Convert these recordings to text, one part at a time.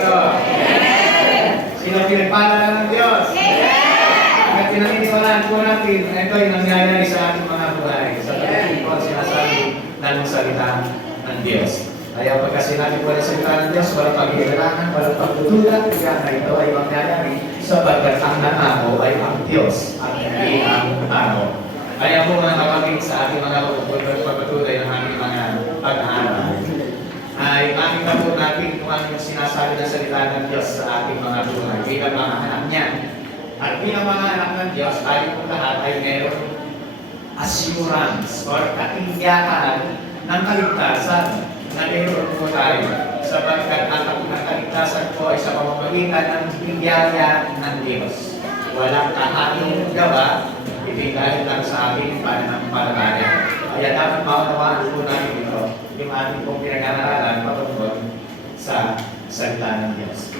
dito? Sino pinagpala ng Diyos? At pinaniniwalaan po natin, ito ay nangyayari sa ating mga buhay. Sa pagdating po ang sinasabi ng salita ng Diyos. Kaya pagka sinabi po ang salita ng Diyos, walang pag-iilangan, walang pagtutulan, kaya na ito ay mangyayari sapagkat ang nanako ay ang Diyos at hindi ang tao. Kaya po mga kapatid sa ating mga pagpatuloy ng aming mga pag-aaral, ay aming na po natin kung ano yung sinasabi ng salita ng Diyos sa ating mga buhay bilang mga anak niya. At bilang mga anak ng Diyos, tayo po lahat ay meron assurance or katiyakan ng kaligtasan na meron po tayo. Sapagkat ang kaligtasan po ay sa pamamagitan ng biyaya ng Diyos. Walang kahating gawa, hindi dahil lang sa ating pananampalataya. Kaya dapat maunawaan po natin ito, yung ating pong pinag-aaralan patungkol sa salita ng Diyos.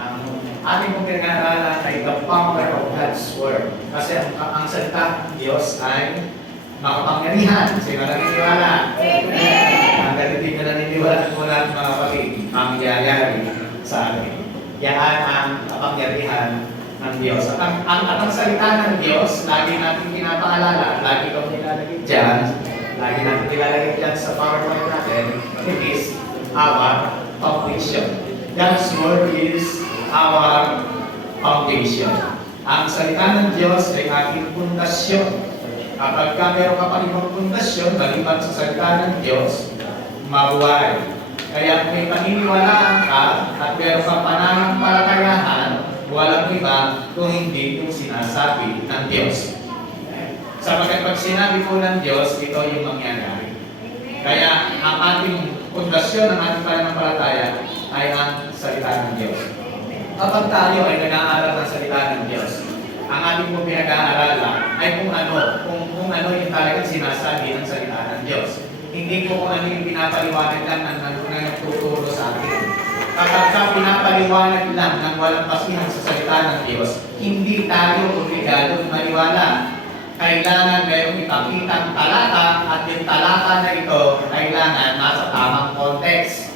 Ang ating pong pinag-aaralan ay the power of God's Word. Kasi ang salita ng Diyos ay makapangyarihan. Sino naniniwala? Amen! Ang hindi na naniniwala po natin mga kapatid, ang yayari sa atin. Yan ang kapangyarihan ng Diyos. At ang salita ng Diyos, lagi natin pinapaalala, lagi kong nilalagay dyan, lagi natin nilalagay dyan sa PowerPoint natin, it is our foundation. God's Word is our foundation. Ang salita ng Diyos ay ating pundasyon. Kapag meron ka pa ibang pundasyon, maliban sa salita ng Diyos, mabuhay. Kaya kung may paniniwalaan ka at meron kang pananampalatayahan, walang iba kung hindi yung sinasabi ng Diyos. Sapagkat pag sinabi po ng Diyos, ito yung mangyayari. Kaya ang ating pundasyon ng ating pananampalataya ay ang salita ng Diyos. Kapag tayo ay nag-aaral ng salita ng Diyos, ang ating pong pinag-aaralan ay kung ano yung talagang sinasabi ng salita ng Diyos. Hindi po kung ano yung pinapaliwanag lang ng nagtuturo sa atin. Kapag pinapaliwanag lang ng walang basihan sa salita ng Diyos, hindi tayo obligado maniwala. Kailangan mayroong ipakitang talata at yung talata na ito kailangan nasa tamang context.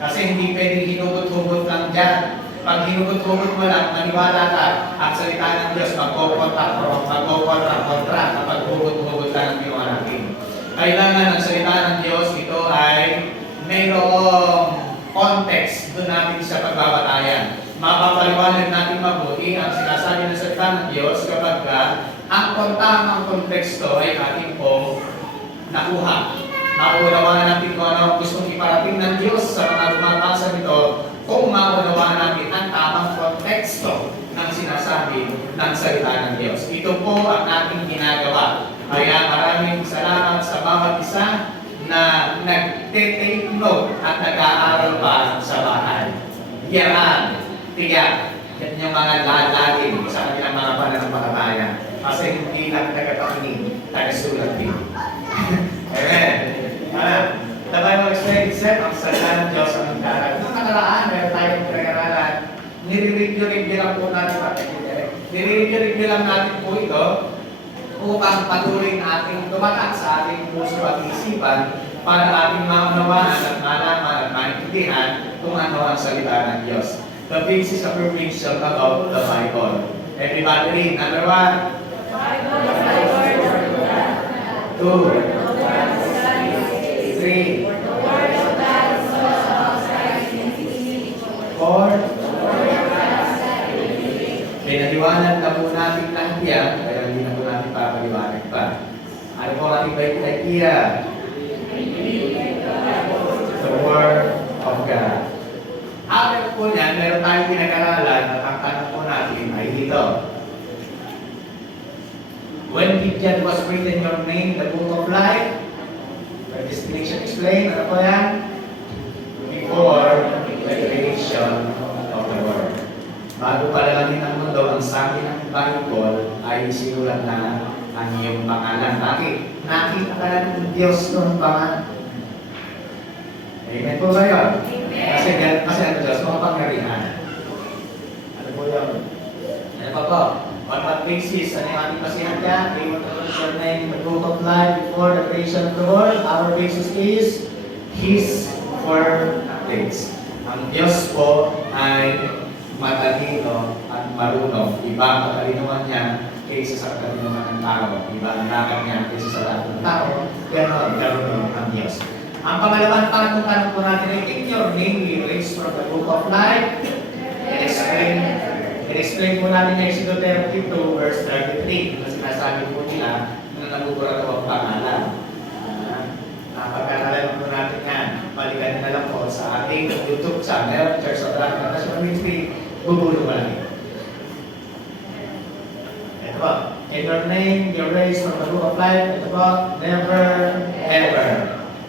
Kasi hindi pwedeng hinugot-hugot lang dyan. Pag hinugot-hugot mo lang, maniwala ka, ang salita ng Diyos magkokontra kapag hugot-hugot lang ang ginawa natin. Kailangan ang salita ng Diyos, ito ay mayroong context doon natin sa pagbabatayan. Mapapaliwanag natin mabuti ang sinasabi ng salita ng Diyos kapag ang tamang konteksto ay ating pong nakuha. Maunawaan natin kung ano gustong iparating ng Diyos sa mga lumabasa nito kung maunawaan natin ang tamang konteksto ng sinasabi ng salita ng Diyos. Ito po ang ating ginagawa. Kaya maraming salamat sa bawat isa na nagte-take note at nag-aaral pa sa bahay. Yan, tiyak. Yan yung mga lalagin sa kanilang mga pananampalataya. Kasi hindi lang tagapakinig, tagasulat din. Amen. The Bible explains itself, ang salita ng Diyos ang darat. Noong nakaraan, meron tayong pinag-aralan. Nire-review lang po natin nire-review lang natin po ito upang patuloy natin tumatak sa ating puso at isipan para ating maunawaan at malaman at maintindihan kung ano ang salita ng Diyos. The basis of information about the Bible. Everybody read. Number 1. Bible is the word of God. 2. The word of God is 3. the word of God is also outside in His 4. The word of God outside in His Pinaliwanag na po natin lahat yan, kaya hindi na po natin papaliwanag pa. Ano po ang ating idea? The Word of God. After po yan, meron tayong pinag-aralan at ang tanong po natin ay dito. When did God was written your name, the book of life? The distinction explain, ano po yan? Before the creation of the world. Bago palalamin ang mundo, ang sabi ng Bible ay sinulat na ang iyong pangalan. Bakit? Nakita ka ng Diyos noong pangalan. Amen po ba yun? Kasi ang Diyos, makapangyarihan. Ano po yun? Ano pa po? On what basis? Ano yung ating basihan dyan? Able to your name, the book of life before the creation of the world. Our basis is His word. Ang Ang Diyos po ay matalino at marunong. Iba ang katalinuhan niya kaysa sa katalinuhan ng tao. Iba ang lakad niya kaysa sa lakad ng tao. Ganon, ganon ang Diyos. Ang pangalawang tanong po natin ay, in your name we raise from the book of life. I-explain po natin yung Exodus 32 verse 33 na sinasabi po nila na nagugura daw ang pangalan. Pagkakalaman po natin yan, balikan na lang po sa ating YouTube channel, Church of the National Ministry, Gugulo Malaki. Ito po, in your name, you raise from the book of life. Ito po, never, ever.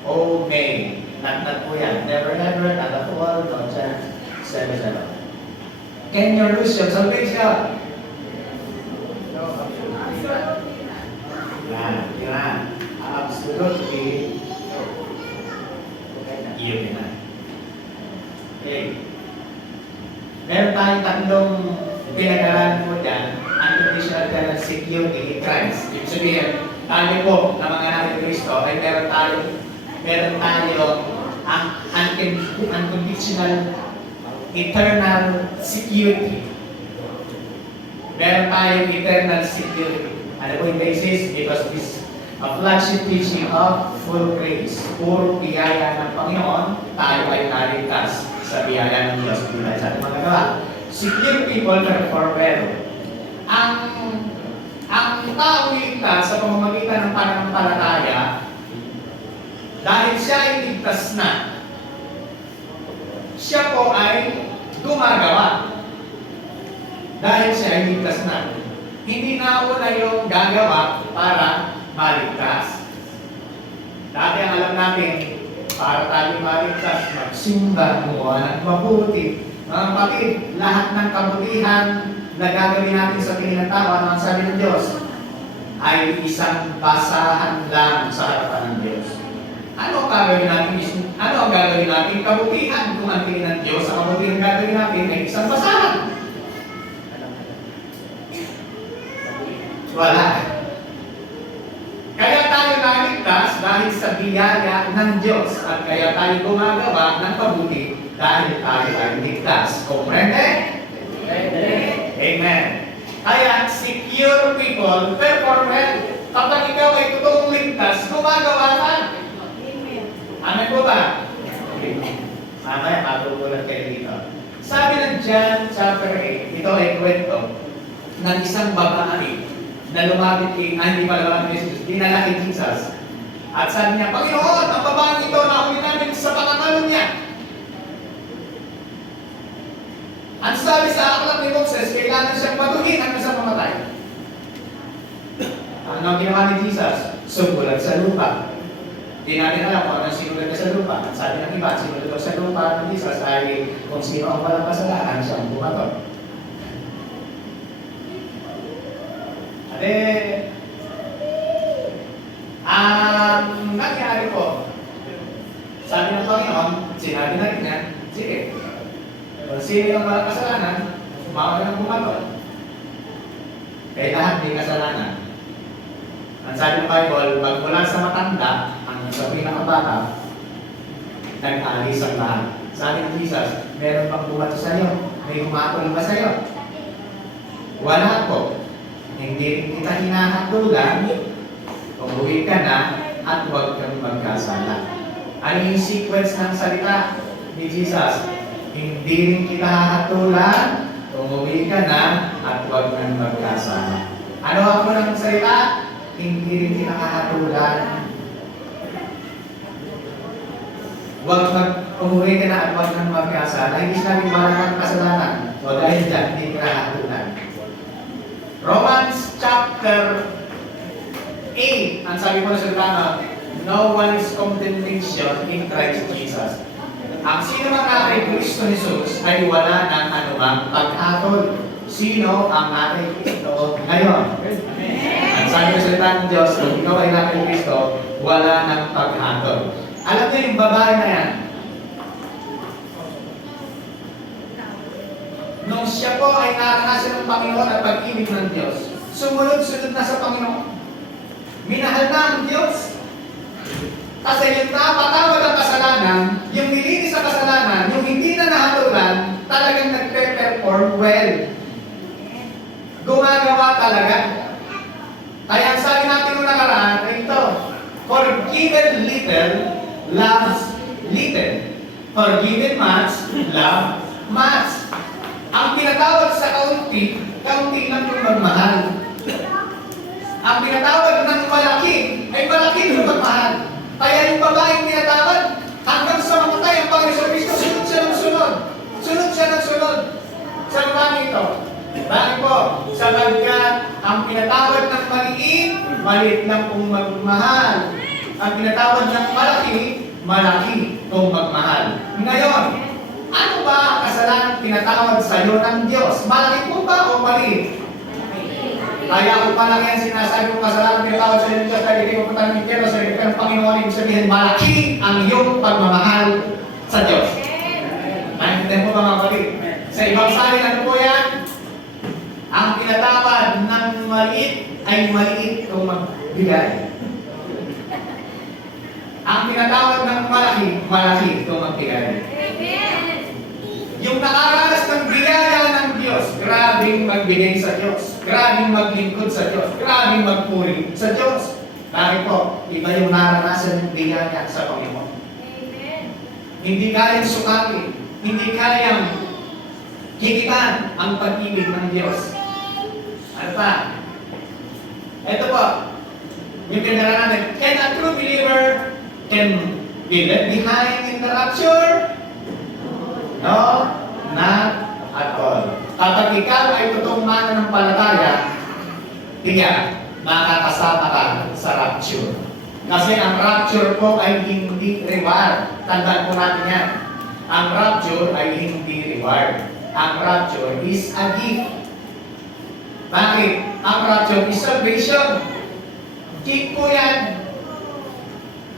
Oh, may. Not po yan. Never, ever, not at all, no chance, 7-7. Can you lose your salvation? Yan. Absolutely. Iyon na. Okay. Meron tayong tatlong pinag-aralan po dyan. Unconditional kind of security in Christ. Ibig sabihin, tayo po na mga anak ni Kristo ay meron tayo ang unconditional eternal security. Meron tayong eternal security. Ano po yung basis? Because this a flagship teaching of full grace. Puro biyaya ng Panginoon, tayo ay naligtas sa biyaya ng Diyos. Hindi tayo sa ating magagawa. Secure people perform well. Ang tao ligtas sa pamamagitan ng pananampalataya, dahil siya ay ligtas na, siya po ay gumagawa. Dahil siya ay ligtas na. Hindi na una yung gagawa para maligtas. Dati ang alam natin, para tayo maligtas, magsimba, gumawa ng mabuti. Mga kapatid, lahat ng kabutihan na gagawin natin sa tingin ng tao, ano ang sabi ng Diyos, ay isang basahan lang sa harapan ng Diyos. Ano ang gagawin natin? Ano ang gagawin natin? Kabutihan kung ang tingin ng Diyos, ang kabutihan gagawin natin ay isang basahan. Wala. Kaya tayo naligtas dahil sa biyaya ng Diyos at kaya tayo gumagawa ng pabuti dahil tayo ay ligtas. Comprende? Amen. Kaya secure people perform well. Kapag ikaw ay totoong ligtas, gumagawa ka. Amen po ba? Mamaya, matutulat kayo dito. Sabi ng John chapter 8, ito ay kwento ng isang babae na lumapit hindi pa lumapit kay Jesus, dinala kay Jesus. At sabi niya, Panginoon, ang babaeng ito na uli namin sa pangangalo niya. Ang sabi sa aklat ni Moses, kailangan siyang patuhin hanggang sa mamatay. Ano ang ginawa ni Jesus? Sumulat sa lupa. Di natin alam kung anong sinulat ka sa lupa. Ang sabi ng iba, sinulat ko sa lupa ng Jesus ay kung sino ang walang kasalanan, siyang bumaton. Ang nangyari po, sabi ng Panginoon, sinabi na rin niya, sige, sino yung walang kasalanan, bawal ng bumaton. Kaya lahat may kasalanan. Ang sabi ng Bible, magmula sa matanda, hanggang sa pinakabata, nag-alis ang lahat. Sabi ng Jesus, meron pang bumato sa iyo, may humatol ba sa iyo? Wala po. Hindi kita hinahatulan, umuwi ka na, at huwag kang magkasala. Ano yung sequence ng salita ni Jesus? Hindi rin kita hahatulan, umuwi ka na, at huwag kang magkasala. Ano ako ng salita? Hindi rin kita hahatulan. Umuwi ka na at huwag kang magkasala. Hindi sinabi wala kang kasalanan. O dahil dyan, hindi kita hahatulan. Romans chapter 8, ang sabi po na sa Lama, no one is condemnation in Christ Jesus. Ang sino man na kay Kristo Jesus ay wala ng anumang paghatol. Sino ang ating Kristo ngayon? Ang sabi na sa ng Diyos, kung ikaw ay na kay Kristo, wala ng paghatol. Alam niyo yung babae na yan, nung siya po ay naranasan ng Panginoon at pag-ibig ng Diyos, sumunod-sunod na sa Panginoon. Minahal na ang Diyos. Kasi yung napatawad ang kasalanan, yung nilinis sa kasalanan, yung hindi na nagpe-perform well. Gumagawa talaga. Kaya ang sabi natin nung nakaraan ay ito, forgiven little, loves little. Forgiven much, love much. Ang pinatawag sa kaunti, kaunti lang yung magmahal. Ang pinatawag ng malaki, ay malaki yung magmahal. Kaya yung babaeng pinatawag, hanggang sa mamatay ang Panginoon Kristo, sunod siya ng sunod. Sunod siya ng sunod. Sa babae ito. Bakit po? Sapagkat ang pinatawag ng maliit, maliit lang kung magmahal. Ang pinatawag ng malaki, malaki kung magmahal. Ngayon, ano ba ang kasalanang pinatawag sa iyo ng Diyos? Malaki po ba o maliit? Kaya kung malaki ang sinasabi kong kasalanan pinatawag sa iyo ng Diyos dahil hindi mo punta ng impyerno sa iyo ng Panginoon, ibig sabihin, malaki ang iyong pagmamahal sa Diyos. Naintindihan mo ba mga kapatid? Sa ibang salin, ano po yan? Ang pinatawag ng maliit ay maliit kung magbigay. Ang pinatawag ng malaki, malaki kung magbigay. Yung nakaranas ng biyaya ng Diyos, grabing magbigay sa Diyos, grabing maglingkod sa Diyos, grabing magpuri sa Diyos. Bakit po? Iba yung naranasan ng biyaya sa Panginoon. Hindi kayang sukatin, hindi kayang higitan ang pag-ibig ng Diyos. Ano pa? Ito po, yung pinaranan natin, can a true believer can be left behind in the rapture? No, not at all. Kapag ikaw ay totoong mananampalataya, tiyak, makakasama ka sa rapture. Kasi ang rapture po ay hindi reward. Tandaan po natin yan. Ang rapture ay hindi reward. Ang rapture is a gift. Bakit? Ang rapture is salvation. Gift po yan.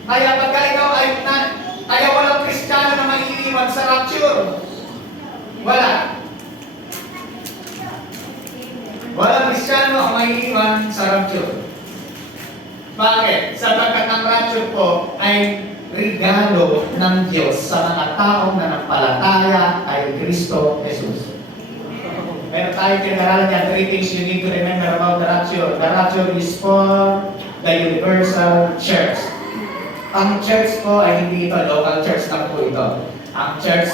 Kaya pagka ikaw ay kaya walang Kristiyano na maiiwan sa rapture. Wala. Walang Kristiyano ang maiiwan sa rapture. Bakit? Sapagkat ang rapture po ay regalo ng Diyos sa mga taong nanampalataya kay Kristo Jesus. Meron tayo pinag-aralan niya, 3 things you need to remember about the rapture. The rapture is for the universal church. Ang church po ay hindi ito, local church na po ito. Ang church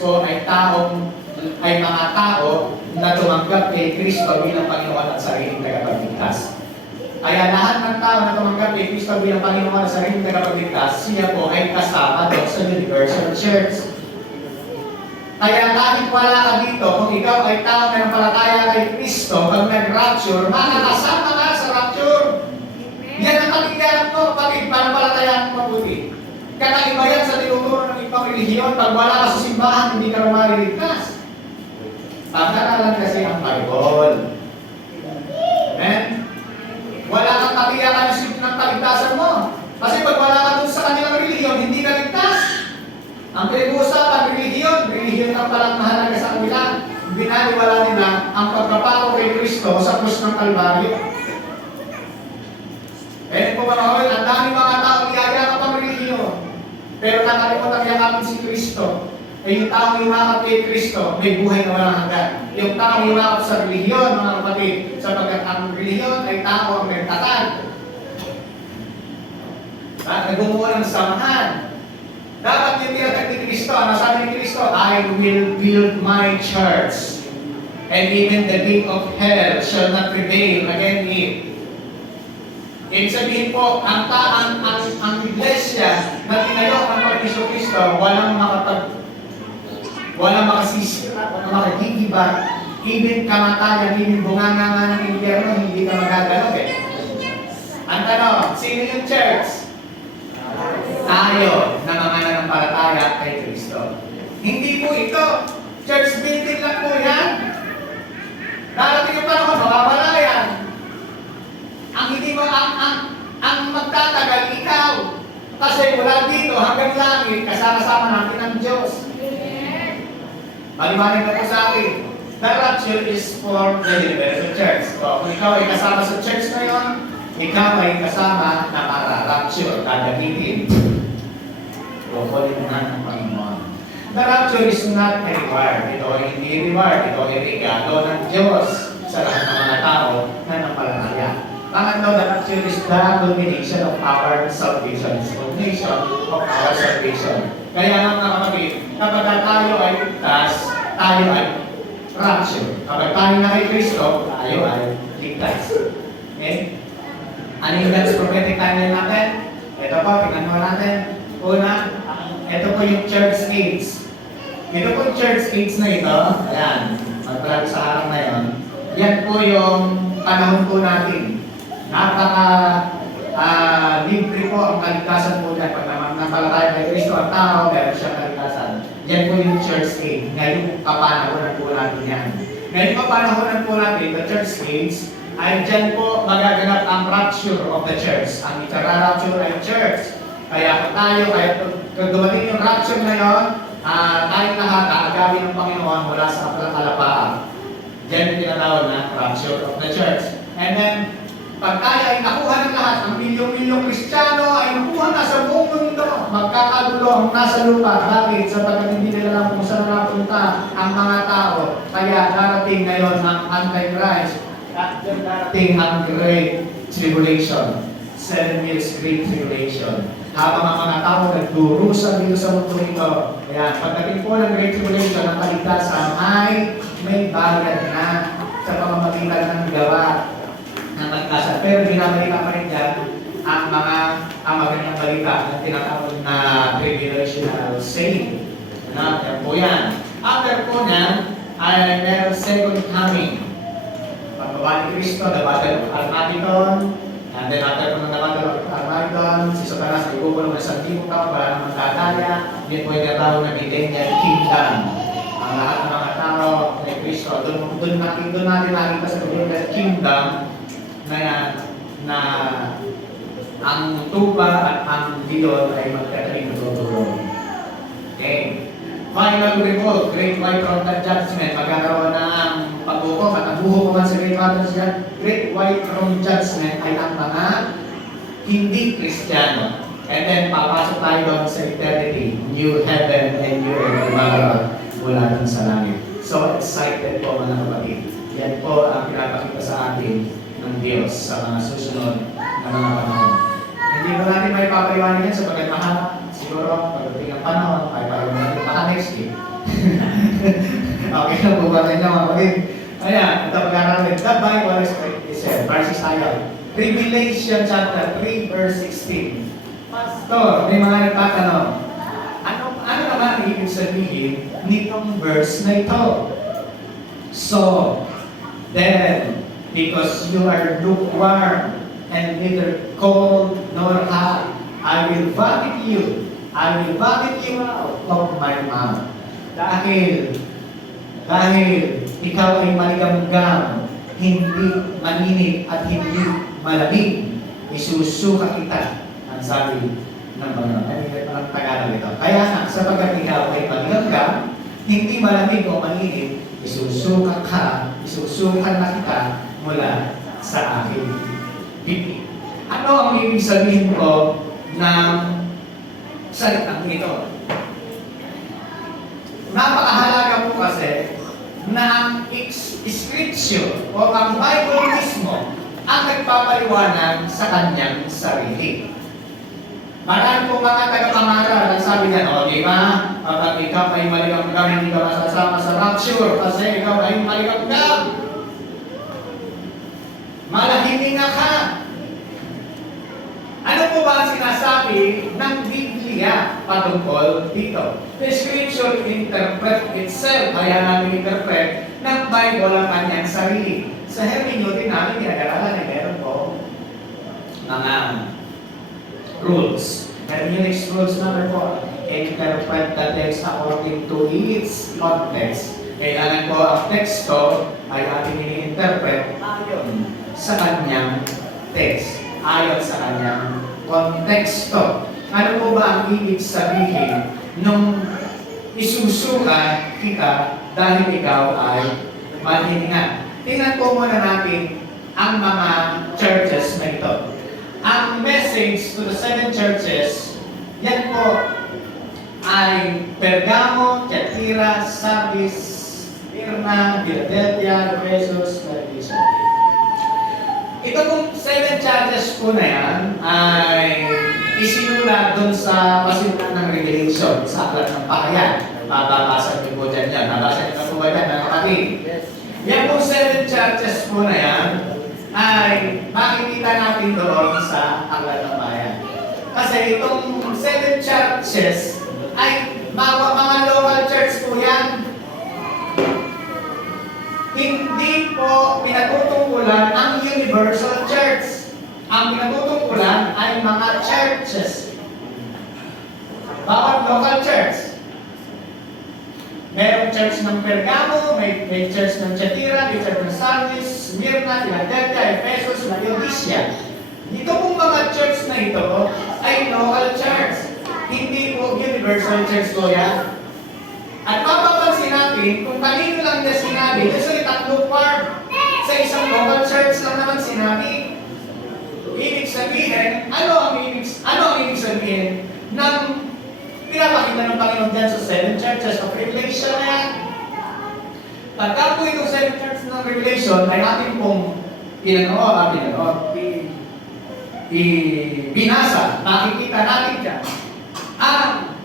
po ay mga tao na tumanggap kay Kristo bilang Panginoon at sariling tagapagligtas. Kaya lahat ng tao na tumanggap kay Kristo bilang Panginoon at sariling tagapagligtas, siya po ay kasama doon sa universal church. Kaya kahit wala ka dito, kung ikaw ay tao na nampalataya kay Kristo, pag nag-rapture, makakasama ka sa rapture. Yan ang katigayan mo, pagig panampalatayaan mo mabuti. Kakaiba yan sa tinuturo ng ibang relihiyon, pag wala ka sa simbahan, hindi ka rumaliligtas. Pagkakalan kasi ang Bible. Amen? Wala kang katiyakan ng kaligtasan mo. Kasi pag wala ka dun sa kanilang relihiyon, hindi ka ligtas. Ang pinag-uusapan, relihiyon ang palang mahalaga sa kanila. Binaliwala nila ang pagpapako kay Kristo sa krus ng Kalbaryo. Eh po mga ang daming mga tao niyayakap ang relihiyon. Pero nakalimutan yakapin si Kristo. Eh yung taong yumakap kay Kristo, may buhay na walang hanggan. Yung taong yumakap sa relihiyon, mga kapatid, sapagkat ang relihiyon ay tao ang nagtatag. Nagumuha ng samahan. Dapat yung tinatag ni Kristo, ano sabi ni Kristo? I will build my church, and even the gate of hell shall not prevail against it. Ibig sabihin po, ang iglesia na tinayo ng Panginoon Kristo, walang makasisira, walang makagigiba, even kamatayan, even bunganga ng impyerno, hindi ka magagalog eh. Ang tanong, sino yung church? Tayo na mga nanampalataya kay Kristo. Hindi po ito. Church building lang po yan. Darating yung panahon, mawawala yan. Ang hindi mo, ang magtatagal, ikaw. Kasi mula dito hanggang langit, kasama-sama natin ang Diyos. Maliwanag na po sa akin. The rapture is for the universal church. So, kung ikaw ay kasama sa church na yun, ikaw ay kasama na para rapture, dadamitin. Kukunin mo na ng Panginoon. The rapture is not a reward. Ito ay hindi reward. Ito ay regalo ng Diyos sa lahat ng mga tao na nampalataya. Pangatlo, the rapture is the culmination of our salvation. It's culmination of our salvation. Kaya nga mga kapatid, kapag tayo ay ligtas, tayo ay rapture. Kapag tayo na kay Kristo, tayo ay ligtas. Okay? Ano yung God's prophetic timeline natin? Ito po, tingnan mo natin. Una, ito po yung church age. Ito po yung church age na ito. Ayan, magpalagi sa harap na yun. Yan po yung panahon po natin. Libre po ang kaligtasan po dyan. Pag nampalataya kay Kristo ang tao, meron siyang kaligtasan. Yan po yung church age. Ngayon, papanahonan po natin yan. Ngayon, papanahonan po natin, the church age, ay dyan po magaganap ang rapture of the church. Ang ika-rapture ay church. Kaya kung dumating yung rapture na yun, tayo lahat aagawin ng Panginoon mula sa alapaan. Diyan yung tinatawag na rapture of the church. And then, pag tayo ay nakuha ng lahat, ang milyong-milyong Kristiyano ay nakuha na sa buong mundo, magkakagulo ang nasa lupa. Bakit? Sapagkat hindi nila alam kung saan napunta ang mga tao. Kaya darating ngayon ang Antichrist at darating ang Great Tribulation. 7 years Great Tribulation. Habang ang mga tao nagdurusa dito sa mundo ito. Kaya pagdating po ng Great Tribulation, ang kaligtasan ay may bayad na sa pamamagitan ng gawa ng kaligtasan. Pero binabalita pa rin dyan ang magandang balita na tinatawag na tribulational saying. Yan po yan. After po na, ay meron second coming. Pagbaba ni Kristo, the battle of Armageddon. And then after po ng battle of Armageddon, si Satanas ay kukulong na sa libong taon para naman dadaya. Hindi po yung tinatawag na millennial kingdom. Ang lahat ng mga tao kay Kristo, doon natin nakita sa millennial kingdom na ang tupa at ang dilon ay magkakaling tutulong. Okay. Final report, Great White Throne Judgment. Magkakaroon na ang pagbuko at ang buho man sa Great White Throne Judgment ay ang mga hindi Kristiyano. And then papasok tayo doon sa eternity, new heaven and new earth, mula dun sa langit. So excited po mga kapatid. Yan po ang pinapakita sa atin ng Diyos sa mga susunod na mga panahon. Hindi mo natin may papaliwanag yan sapagkat mahaba. Siguro, pagdating ang panahon, ay parang natin baka next week. Okay na po ba kayo mga kapatid? Ayan, ito pag-aaral natin. The Bible is said, verses tayo. Revelation chapter 3, verse 16. Pastor, may mga nagtatanong. Ano naman ang ibig sabihin nitong verse na ito? So, then, because you are lukewarm and neither cold nor hot, I will vomit you. I will vomit you out of my mouth. Dahil ikaw ay maligamgam, hindi maninit at hindi malamig, isusuka kita, ang sabi ng Panginoon. Ay, parang Tagalog ito. Kaya nga, sapagkat ikaw ay maligamgam, hindi malamig o maninit, isusuka na kita mula sa akin bibig. Ano ang ibig sabihin ko ng salitang ito? Napakahalaga po kasi na ang scripture o ang Bible mismo ang nagpapaliwanag sa kanyang sarili. Marami po mga tagapangaral ang sabi niya, o di ba? Kapag ikaw ay maligamgam, hindi ka masasama sa rapture kasi ikaw ay maligamgam. Malahininga ka. Ano po ba ang sinasabi ng Biblia patungkol dito? The Scripture interpret itself. Kaya namin interpret ng Bible ang kanyang sarili. Sa hermeneutic namin pinag-aralan ay meron po mga rules. Hermeneutics rules number 4. Interpret the text according to its context. Kailangan po ang teksto ay ating ini-interpret ayon sa kanyang text, ayon sa kanyang konteksto. Ano po ba ang ibig sabihin nung isusuka kita dahil ikaw ay mahihinga? Tingnan po muna natin ang mga churches na ito. Ang message to the 7 churches, yan po ay Pergamo, Tiatira, Sardis, Smyrna, Philadelphia, Ephesus, Laodicea. Ito pong 7 churches po na yan ay isinulat doon sa pasimulan ng Revelation sa aklat ng Pahayag. Bababasa niyo po dyan yan. Nabasa niyo na po ba dyan, mga kapatid? Yan pong 7 churches po na yan ay makikita natin doon sa aklat ng Pahayag. Kasi itong 7 churches ay mga local church po yan. Hindi po pinatutungkulan ang universal church. Ang pinatutungkulan ay mga churches. Bawat local church. Mayroong church ng Pergamo, may church ng Tiatira, may church ng Sardis, Smyrna, Philadelphia, Ephesus, Laodicea. Ito pong mga church na ito ay local church. Hindi po universal church po yan. At mapapansin natin kung kanino lang niya sinabi, kasi tatlong part sa isang local church lang naman sinabi. Ibig sabihin, ano ang ibig sabihin ng pinapakita ng Panginoon dyan sa 7 churches of Revelation na yan? Pagka po itong 7 churches ng Revelation ay ating pong binasa, makikita natin dyan ang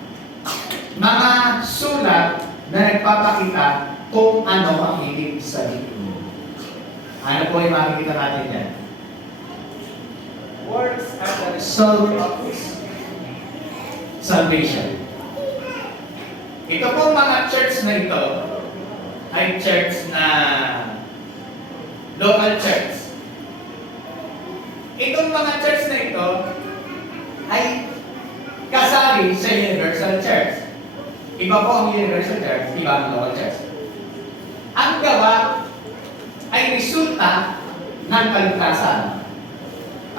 mga sulat na nagpapakita kung ano ang ibig sabihin. Ano po yung makikita natin yan? Works are the result of salvation. Ito pong mga church na ito ay church na local church. Itong mga church na ito ay kasali sa universal church. Iba po ang universal church, iba ang local church. Ang gawa ay resulta ng kaligtasan.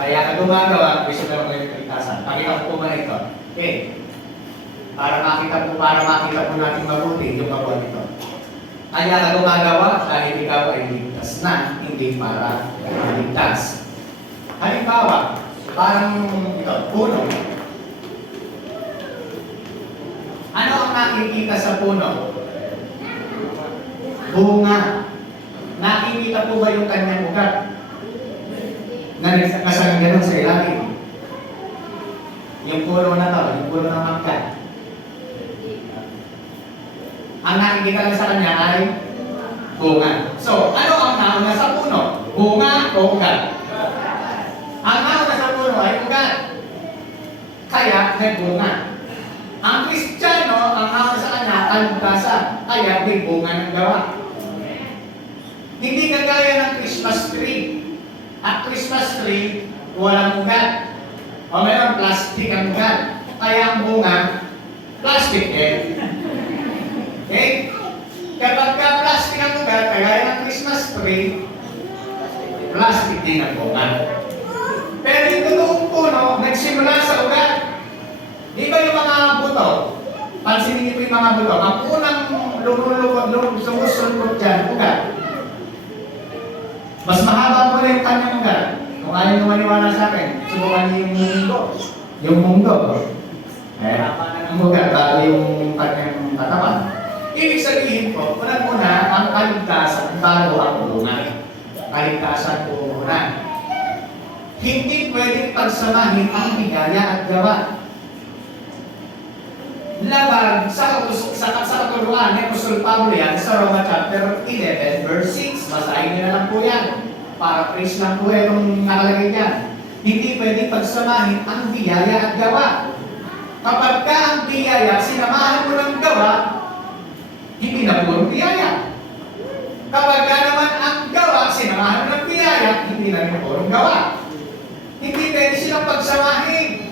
Kaya ka gumagawa, resulta ng kaligtasan. Pakita ko po ba ito? Okay. Para makita po natin mabuti yung gawa nito. Kaya ka gumagawa dahil ikaw ay ligtas na, hindi para maligtas. Halimbawa, parang ito, puno. Ano ang nakikita sa puno? Bunga. Nakikita po ba yung kanyang ugat? Na nasang ganun sa ilalim. Yung puno na to, yung puno ng mangga. Ang nakikita lang sa kanya ay bunga. So, ano ang nauna sa puno? Bunga o ugat? Ang nauna sa puno ay ugat. Kaya may bunga. Ang Kristiyano, ang nauna sa kanya, kaligtasan. Kaya may bunga ng gawa. Hindi kagaya ng Christmas tree. Ang Christmas tree, walang ugat. O mayroong plastic ang ugat. Kaya ang bunga, plastic eh. Okay? Kapag ka plastic ang ugat, kagaya ng Christmas tree, plastic din ang bunga. Pero yung totoong puno, nagsimula sa ugat. Di ba yung mga buto? Pansinin niyo po yung mga buto. Ang unang sumusulpot dyan, ugat. Mas mahaba mo na yung kanyang ugat. Kung ayaw nyo maniwala sa akin, subukan niyo yung mundo. Yung mundo. Ang ugat, bago yung kanyang katawan. Ibig sabihin po, unang-una, ang kaligtasan bago ang bunga. Kaligtasan po muna. Hindi pwedeng pagsamahin ang bigaya at gawa. Laban sa katuluan ni Apostol Pablo yan sa Roma chapter 11 verse 6. Masahin niyo na lang po yan. Para praise lang po yung nakalagay dyan. Hindi pwedeng pagsamahin ang biyaya at gawa. Kapag ka ang biyaya, sinamahan mo ng gawa, hindi na puro biyaya. Kapag ka naman ang gawa, sinamahan mo ng biyaya, hindi na rin puro gawa. Hindi pwede silang pagsamahin.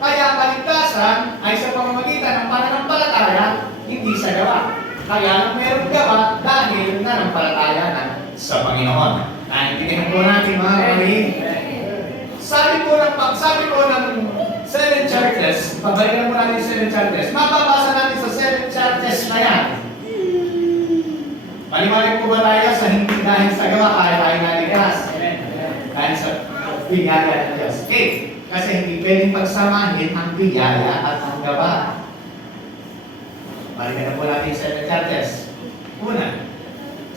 Kaya ang kaligtasan ay sa pamamagitan ng pananampalataya, hindi sa gawa. Kaya lang meron gawa dahil nanampalataya na sa Panginoon. Naintindihan po natin mga kapatid. Sabi po ng 7 churches, pabalikan po natin yung 7 churches, mababasa natin sa 7 churches na yan. Maliwanag po ba tayo sa hindi dahil sa gawa kaya tayo naligtas? Dahil sa bigaya ng Diyos. Okay. Kasi hindi pwedeng pagsamahin ang biyaya at ang gawa. Balikan na po natin sa chapters. Una,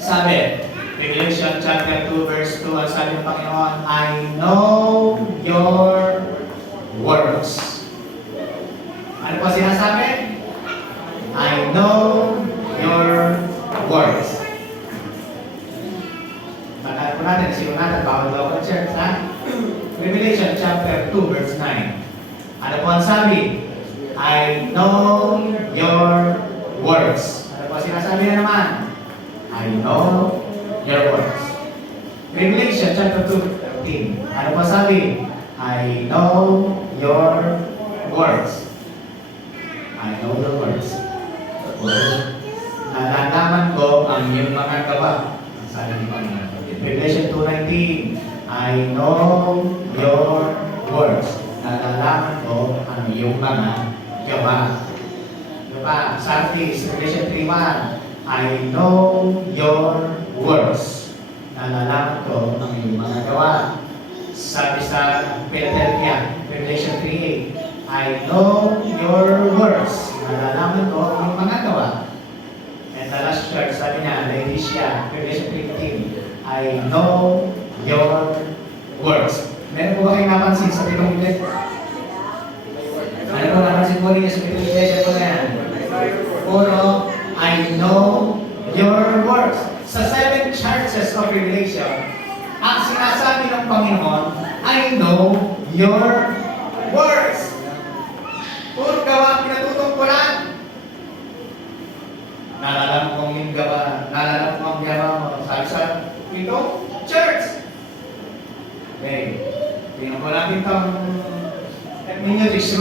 sabi, Revelation chapter 2 verse 2, ang sabi ng Panginoon, I know your works. Ano po sinasabi? I know your works. Tandaan po natin, sino natin, bawal daw ang church, ha? Revelation chapter 2 verse 9. Ano po ang sabi? I know your works. Ano po sinasabi na naman? I know your works. Revelation chapter 2, 13. Ano po sabi? I know your works. I know your works. Nalalaman ko ang iyong mga gawa. Ang sabi ni Panginoon. Revelation 2:19. I know your works. Nalalaman ko ang iyong mga gawa. Diba? Sardis, Revelation 3:1. I know your works. Nalalaman ko ang iyong mga gawa. Sabi sa Philadelphia, Revelation 3:8. I know your works. Nalalaman ko ang iyong mga gawa. And the last church, sabi niya, Laodicea, Revelation 3:15. I know your works. Meron po ba kayong napansin sa pitong iglesia? Ano po napansin po rin sa pitong iglesia po na yan? Puro, I know your works. Sa 7 churches of Revelation, ang sinasabi ng Panginoon, I know your works. Puro gawa ang pinatutungkulan. Nalala mo kong yung gawa, nalala mo kong gawa mo. Sabi sa pitong church. Okay. Tingnan po natin itong hermeneutics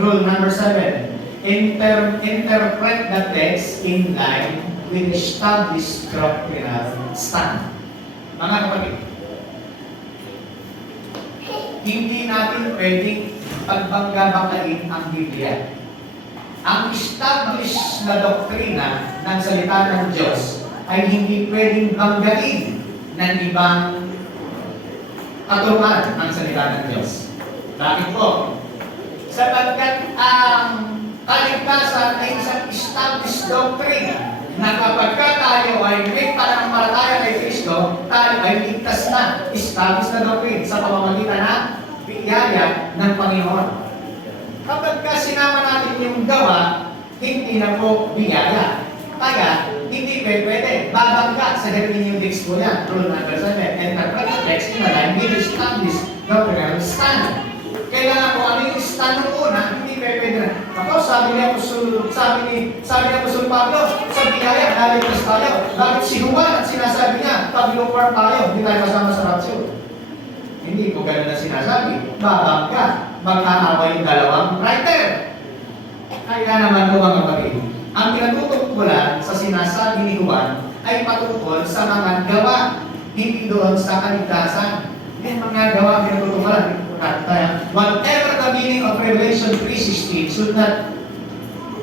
rule number 7. Interpret the text in line with established doctrinal stand. Mga kapatid, hindi natin pwedeng pagbangga-banggain ang Biblia. Ang established na doktrina ng salita ng Diyos ay hindi pwedeng banggain ng ibang katuruan ng salita ng Diyos. Bakit po? Sapagkat ang kaligtasan ay isang established doctrine na kapag tayo ay may pananampalataya kay Kristo, tayo ay ligtas na, established na doctrine sa pamamagitan ng biyaya ng Panginoon. Kapag sinama natin yung gawa, hindi na po biyaya. Kaya, hindi pwede. Babangga sa hermeneutics po yan. Rule number 7. Interpret the text in a line with established doctrinal stand. Kailangan po ano yung stand ng una, hindi pwede na. Ako, sabi ni Apostol Pablo, sa biyaya, naligtas tayo. Bakit si Juan at sinasabi niya, pag-lukwar tayo, hindi tayo kasama sa rapture. Hindi ko ganun na sinasabi. Babangga. Magkakaway yung dalawang writer. Kaya naman po mga kapatid, ang pinatutungkulan sa sinasabi ni Juan ay patungkol sa mga gawa, hindi doon sa kaligtasan. Yung mga gawa pinatutungkulan. Whatever the meaning of Revelation 3:16 should not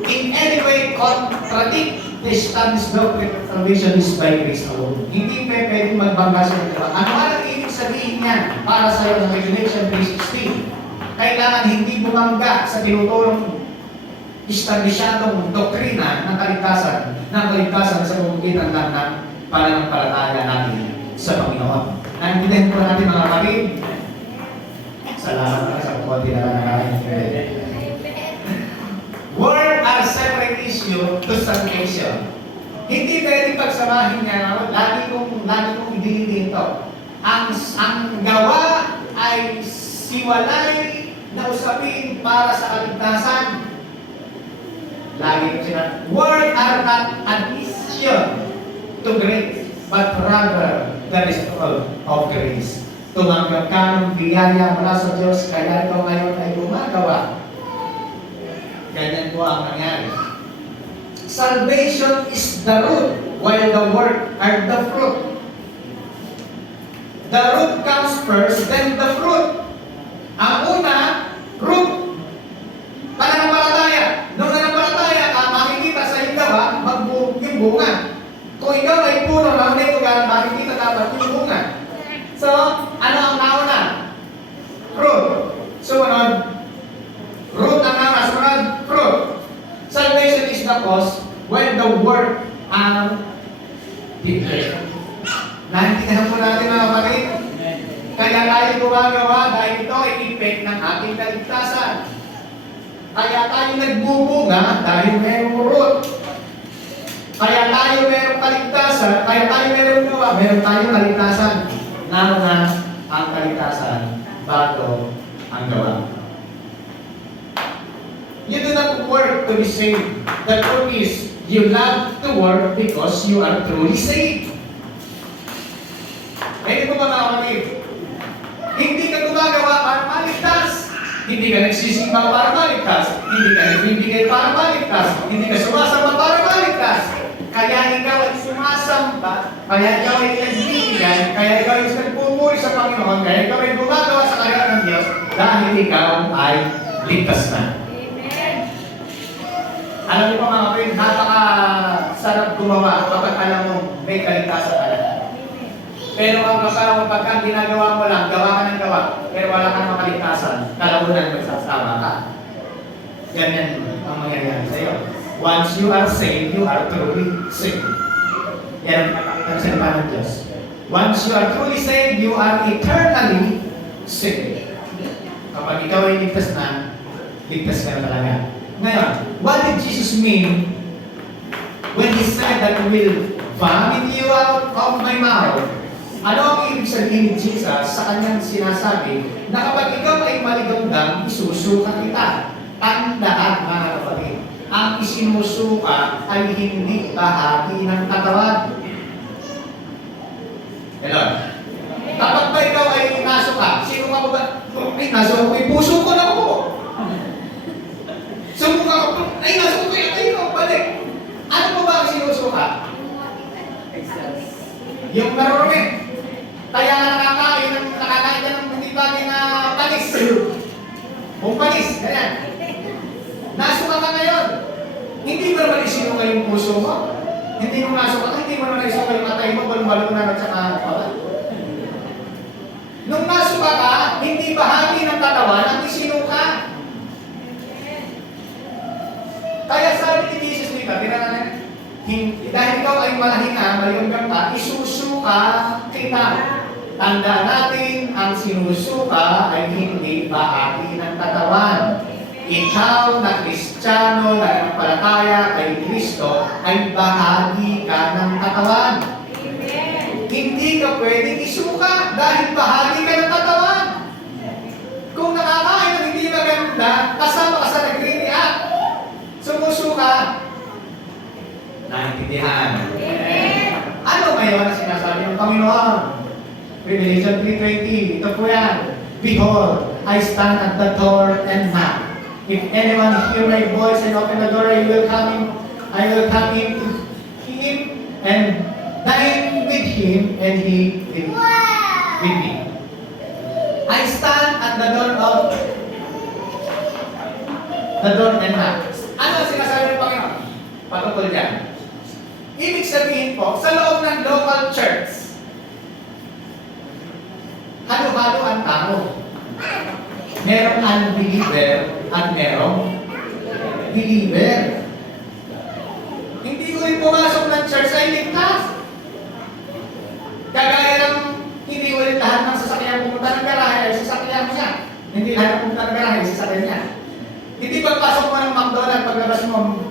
in any way contradict the established doctrine of salvation is by grace alone. Hindi pwedeng magbangga sa mga gawa. Ano ang ibig sabihin niyan para sa iyo ng Revelation 3:16? Kailangan hindi bumangga sa tinutulong establisyadong doktrina ng kaligtasan sa pamamagitan lang ng pananampalataya natin sa Panginoon. Naintindihan po natin mga kapatid. Salamat sa konti na lang natin. Word are separate issue to salvation. Hindi pwedeng pagsamahin niya. Lagi kong idilitin ito. Ang gawa ay siwalay na usapin para sa kaligtasan. Lagi ko sinabi, word are not addition to grace, but rather the result of grace. Tumanggap ka ng biyaya mula sa Diyos, kaya ikaw ngayon ay gumagawa. Ganyan po ang nangyari. Salvation is the root, while the work are the fruit. The root comes first, then the fruit. Ang una, root. Pananampalataya. Nung nanampalataya ka, makikita sa iyong gawa, magbuong yung bunga. Kung ikaw ay puno ng netugan, makikita dapat yung bunga. So, ano ang nauna? Fruit. Sumunod, root ang nauna. Sumunod, fruit. Salvation is the cause, the work ang depression. Naintindihan po natin mga kapatid. Kaya tayo gumagawa dahil ito ay effect ng ating kaligtasan. Kaya tayo nagbubunga dahil mayroong root. Kaya tayo mayroong kaligtasan, kaya tayo mayroong gawa, mayroong tayong kaligtasan. Nauna ang kaligtasan bago ang gawa. You do not work to be saved. The truth is, you love to work because you are truly saved. Ngayon po mga kapatid, hindi ka gumagawa para maligtas. Hindi ka nagsisimba para maligtas. Hindi ka nagbibigay para maligtas. Hindi ka sumasamba para maligtas. Kaya ikaw ay sumasamba, kaya ikaw ay nagbibigay, kaya ikaw ay nagpupuri sa Panginoon, kaya ikaw ay gumagawa sa karera ng Diyos dahil ikaw ay ligtas na. Alam niyo po mga kapatid, napaka-sarap gumawa kapag alam mo may kaligtasan ka na. Pero ang kasama pagka ginagawa mo lang, gawa ka ng gawa, pero wala kang makaligtasan, kalaunan magsasama ka. Ganyan ang mangyayari sa iyo. Once you are saved, you are truly saved. Yan ang salita ng Diyos. Once you are truly saved, you are eternally saved. Kapag ikaw ay ligtas na talaga. Ngayon, what did Jesus mean when He said that He will vomit you out of my mouth? Ano ang ibig sabihin ni Jesus sa kanyang sinasabi na kapag ikaw ay maligandang, isusuka kita? Tandaan mga kapatid, ang isinusuka ay hindi bahagi ng katawan. Hello? Kapag ba ikaw ay nasuka, sino ka ba? Ay, nasuka ko, puso ko na po. Sumuka ko, ay nasuka ko, ay balik. Ano po ba ang sinusuka? Yung marurungin. Kaya nakakain ka ng hindi bagay na panis. Kung panis, ganyan. Nasuka ka ngayon. Hindi mo naman isinuka yung puso mo. Hindi mo nasuka ka, hindi mo naman isuka yung atay mo, balong-balong na at saka pala. Nung nasuka ka, hindi bahagi ng katawan ang isinuka. Kaya sabi ni Jesus dito, dahil ikaw ay malahina, maligam ka, isusuka kita. Tanda natin, ang sinusuka ay hindi bahagi ng katawan. Ikaw na Kristiyano na nagpalataya kay Kristo ay bahagi ka ng katawan. Hindi ka pwedeng isuka dahil bahagi ka ng katawan. Kung nakakain ng hindi maganda, kasama ka sa nagre-react. Sumusuka. Naintindihan. Ano ngayon ang sinasabi ng Panginoon? Revelation 3:20. Ito po yan. Behold, I stand at the door and knock. If anyone hear my voice and open the door, I will come in to him and dine with him and he with me. I stand at the door and knock. Ano ang sinasabi ng Panginoon? Patungkol dyan. Ibig sabihin po, sa loob ng local church, halo-halo ang tao. Merong unbeliever at merong believer. Hindi ko rin pumasok ng church ay ligtas. Kagaya ng hindi ko rin lahat ng sasakyan pumunta ng garahe ay sasakyan niya. Hindi lahat pumunta ng garahe ay sasakyan niya. Hindi pagpasok mo ng McDonald's, paglabas mo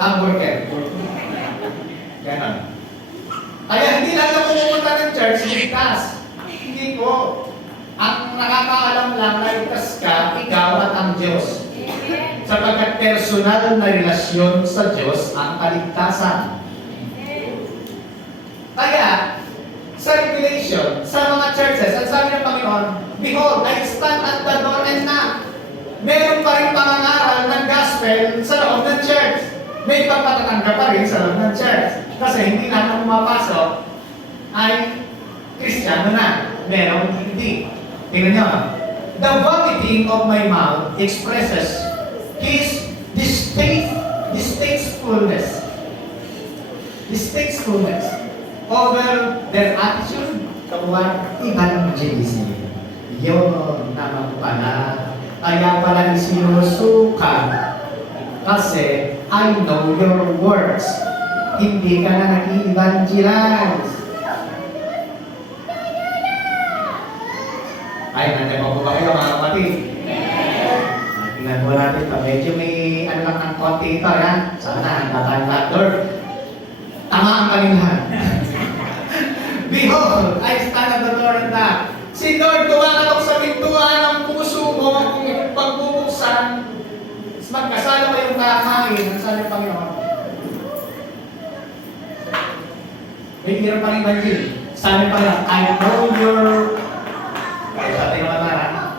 hamburger. Ganon. Kaya hindi lahat na pumunta ng church ligtas. Hindi po. Ang nakakaalam lang na ligtas ka, ikaw at ang Diyos. Sapagkat personal na relasyon sa Diyos ang kaligtasan. Kaya, sa Revelation, sa mga churches, ang sabi ng Panginoon, behold, I stand at the door and knock. Meron pa rin pangangaral ng gospel sa loob ng church. May pagpatatangga pa rin sa loob ng church. Kasi hindi lahat na pumapasok ay Kristiyano na. Meron hindi. Tingnan nyo. The vomiting of my mouth expresses His distastefulness over their attitude toward evangelism. Yun naman pala. Kaya pala isinusuka kasi I know your works. hindi ka na nag-i-evangelize. Ay, nandiyan pa po ba kayo mga kapatid? Tingnan mo natin pa. Medyo may ano lang ng konti ito, yan. Sana, handa lahat, Lord. Tama ang kanilahan. Behold, I stand at the door and knock. Si Lord, kumakalok sa pintuan ng puso mo kung pagbubuksan, magkasala kayong kakain. Ang sabi ng Panginoon. May hirap pa rin banjil. Sabi pa lang, I know your... Ay, sa ating naman na.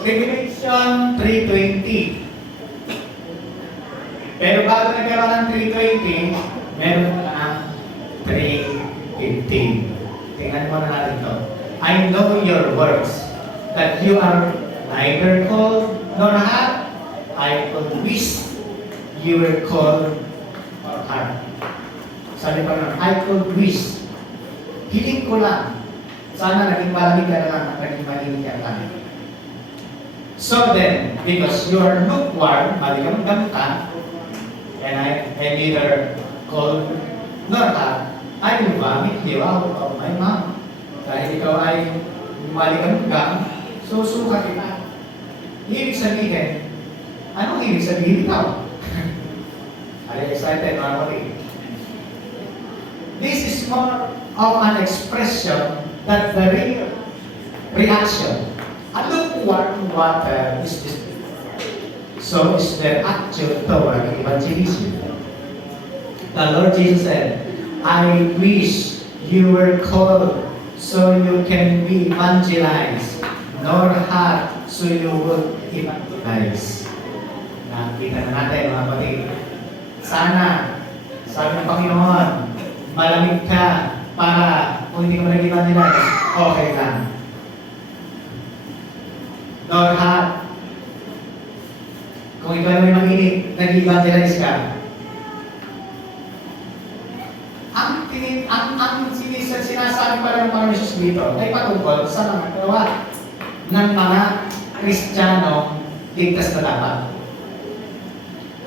Revelation 3:20. Pero bago nagkaroon ng 3:20, meron na 3:15. Tingnan mo na natin ito. I know your works, that you are neither cold nor hot. I could wish you were cold or hot. Sabi pa nga, I could wish. Hiling ko lang. Sana naging malamig ka na lang at naging malamig ka lang. So then, because you are lukewarm, maligam-gam ka, and I am neither cold nor hot, I will vomit you out of my mouth. Dahil ikaw ay maligam-gam, susuka kita. Ibig sabihin, anong ibig sabihin ikaw? Are you excited, mga kapatid? This is more of an expression that the real reaction. A lukewarm water is this. So is their attitude toward evangelism. The Lord Jesus said, I wish you were cold so you can be evangelized, nor hot so you would evangelize. Nakita na natin mga kapatid. Sana, sabi ng Panginoon, malamig ka para kung hindi ko nag-evangelize, okay lang. Nor hot. Kung ikaw naman mag-init, nag-evangelize ka. Ang sinasabi pa ng mga Jesus dito ay patungkol sa mga gawa ng mga Kristiyano ligtas na dapat.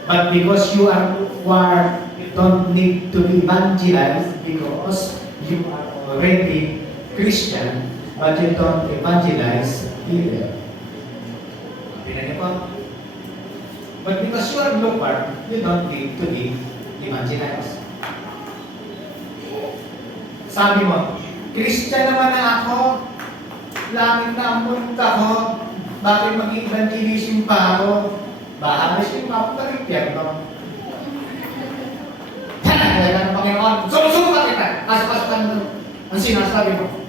But because you are lukewarm, you don't need to be evangelized because you are already Christian, but you don't evangelize either. Pinag po. But because you are lukewarm, you don't need to be evangelized. Sabi mo, Christian naman na ako, langit na ang punta ko, bakit mag-evangelism pa ako? Baka Christian pa ako pag-impyerno. Kaya ng Panginoon, sumusuka kita, aspas-aspan mo ang sinasabi mo.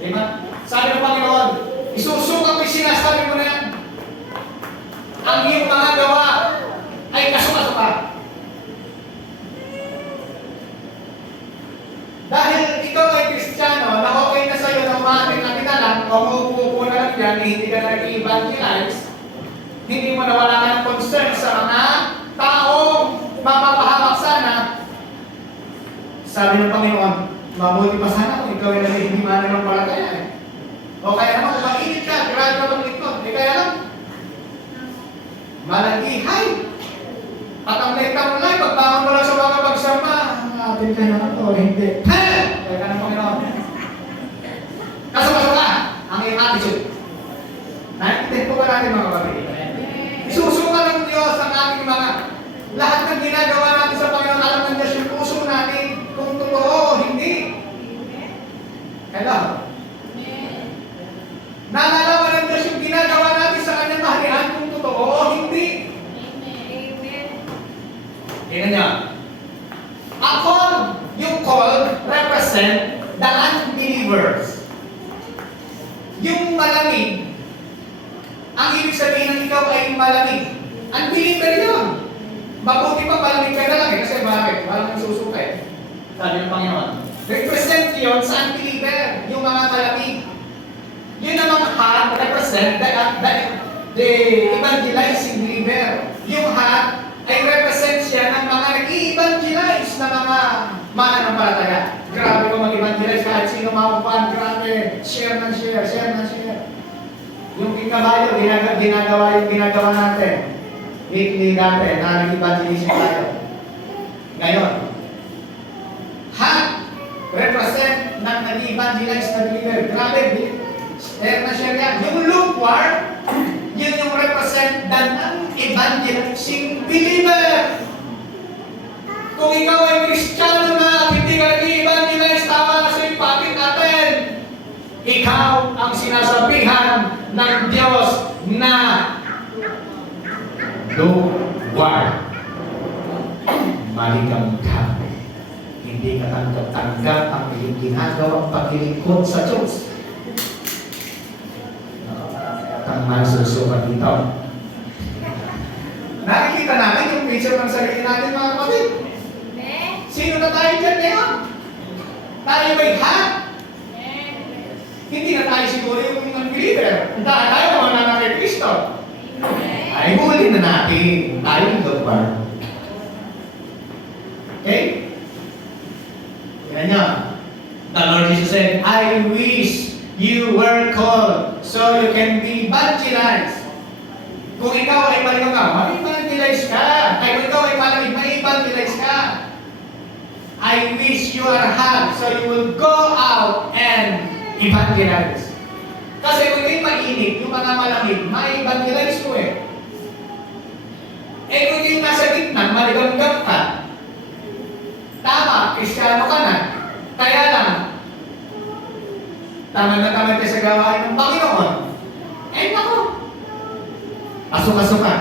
Diba? Sabi ng Panginoon, isusuka ko yung sinasabi mo na yan. Ang iyong mga gawa ay kasuka-suka. Dahil ikaw ay Kristiyano, na okay na sa'yo na umatin na kita lang, o umuupo na lang yan, hindi ka na nag-evangelize, hindi mo na wala ng concern sa mga taong mapapahamak sana. Sabi ng Panginoon, mabuti pa sana kung ikaw ay nag-ihimanan ng palataya. O kaya naman, kung mainit ka, grabe ka maglingkod. Kaya lang, malagihay. At ang lekta mo lang, pagbangon mo lang sa mga pagsama, atin ka na ito, hindi. Kaya ka ng Panginoon. Kaso ka, ang iyong attitude. Nakikitin po ba natin mga kapatid? Isusuka ng Diyos ang ating mga lahat ng ginagawa natin sa Panginoon, alam ng Diyos yung puso natin kung totoo o hindi. Hello? Nalalaman ng Diyos yung ginagawa natin sa kanyang kaharian kung totoo o hindi. Tingnan niya. A call, yung call, represent the unbelievers. Yung malamig, ang ibig sabihin ng ikaw ay malamig. Unbeliever yun. Mabuti pa malamig ka na lang eh, kasi bakit? Walang susuka eh. Sabi ng Panginoon. Represent yun sa unbeliever, yung mga malamig. Yun namang hot, represent the evangelizing believer. Yung hot ay represent siya ng mga nag-i-evangelize na mga mananampalataya. Grabe ko mag-evangelize kahit sino makukuhan. Grabe, share ng share, share ng share. Yung kikabayo, ginagawa yung ginagawa natin. weekly dati, nag-evangelism tayo. Ngayon, represent ng nag-evangelize na believer. Grabe, na share yan. Yung lukewarm, yun yung represent ng evangelizing believer. Kung ikaw ay Kristiyano na at hindi ka nag-evangelize, tama na sa ipapit natin. Ikaw ang sinasabihan ng Diyos na lukewarm. Maligam ka. Hindi ka tanggap-tanggap ang iyong ginagawang paglilingkod sa Diyos. Ang masusukat dito. Nakikita natin yung picture ng sarili natin, mga kapatid. Sino na tayo dyan ngayon? Tayo ba'y hat? Hindi na tayo siguro yung unbeliever. Dahil tayo mga nanak kay Kristo. Ay, huli na natin. Tayo yung lukewarm. Okay? Tingnan nyo. The Lord Jesus said, I wish you were called so you can be evangelized. Kung ikaw ay maligaw ka, mag-evangelize ka. Ay, kung ikaw ay malamig, mag-evangelize ka. I wish you are hot so you will go out and evangelize. Kasi kung ito'y mainit, yung mga malamig, ma-evangelize ko eh. Eh kung yung nasa gitna, maligam-gam ka, tama, Kristiyano ka na, kaya lang, tama na tama tayo sa gawain ng Panginoon. Eh naku, pasok-pasok ka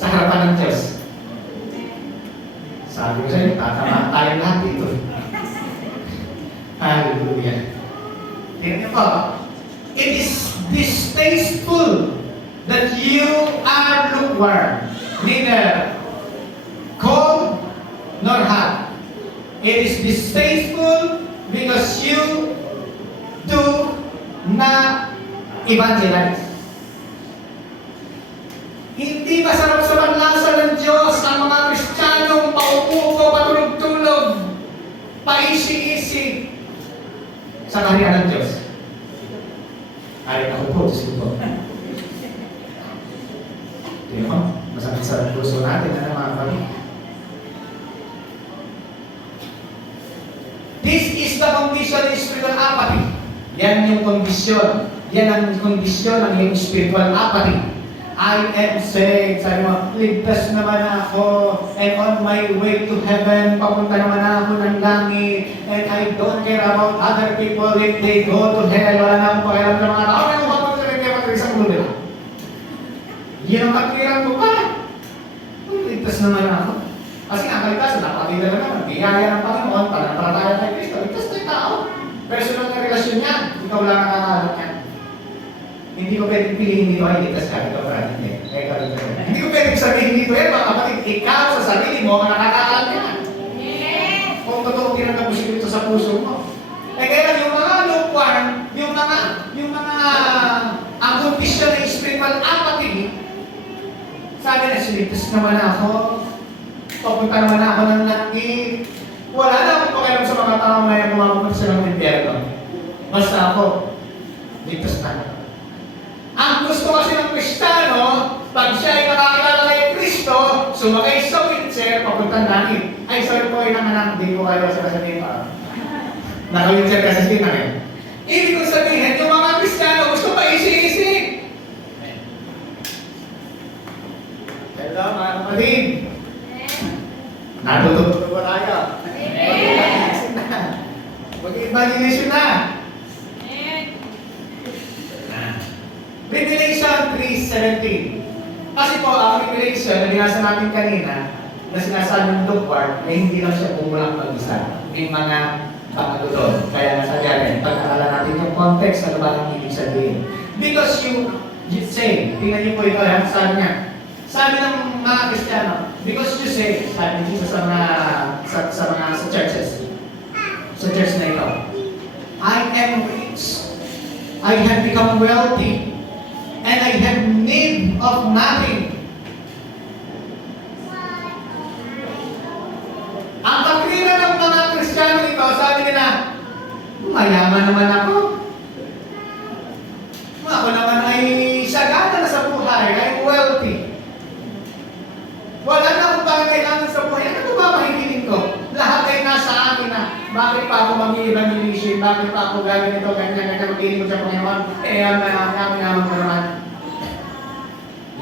sa harapan ng Diyos. Sabi ko sa'yo, tatama tayo lahat dito. Hallelujah. Tingnan niyo po, it is distasteful that you are lukewarm, neither cold nor hot. It is distasteful because you do not evangelize. Hindi masarap sa panlasa ng Diyos ang mga Kristiyanong paupo, patulog-tulog, paisi-isi sa kaharian ng Diyos. Ay, ako po, Diyos ko po. Hindi mo, masakit sa puso natin na mga kapatid. This is the condition of spiritual apathy. Yan yung kondisyon. Yan ang kondisyon ng iyong spiritual apathy. I am saved. Sabi mo, ligtas naman ako. And on my way to heaven, papunta naman ako ng langit. And I don't care about other people if they go to hell. Wala na akong pakialam ng mga tao. Ano ba kung talaga kayo isang mundo? Yun ang katwiran ko pa. Ligtas naman ako. Kasi ang kaligtasan, napakita na naman. Biyaya ng Panginoon, pananampalataya kay Kristo. Ligtas na yung tao. Personal na relasyon yan. Ikaw lang nakakalat yan. Hindi ko pwedeng pilihin dito ay ligtas ka. Ikaw parang hindi. Hindi ko pwedeng sabihin dito mga kapatid, ikaw sa sarili mo ang nakakalat yan. Kung totoo tinanggap mo siya dito sa puso mo. Eh kaya yung mga lukewarm, yung mga ang kondisyon ng spiritual apathy, sabi na, siligtas naman ako. Papunta naman ako ng langit. Wala na akong pakialam sa mga tao na pumapunta sa ng impyerno. Basta ako, ligtas na. Ang gusto kasi ng Kristiyano, pag siya ay nakakilala kay Kristo, sumakay sa wheelchair, papuntang langit. Ay, sorry po, inanganak, hindi ko kayo sa kasabihin pa. Naka-wheelchair kasi din na eh. Ibig kong sabihin, yung mga Kristiyano gusto pa isi-isi. Hello, mga kapatid. Natututo ba tayo? Mag-imagination na. Revelation 3:17. Kasi po, ang Revelation na binasa natin kanina, na sinasabi ng lukewarm, ay hindi lang siya bumulang mag-isa. May mga pangaluto. Kaya nasa natin, pag-aralan natin yung context, ano ba ang ibig sabihin. Because you say, tingnan niyo po ito, sabi niya, sabi ng mga Kristiyano, because you say, sabi niyo sa mga churches, sa church na ito, I am rich, I have become wealthy, and I have need of nothing. Ang pagkira ng mga Kristiyano ito, sabi nila, mayaman naman ako. Ako naman ay sagana na sa buhay, I'm wealthy. Bakit pa ako mag-evangelism? Bakit pa ako gaganito, ganyan, mag-inig ko sa Panginoon? Ang yaman ko naman.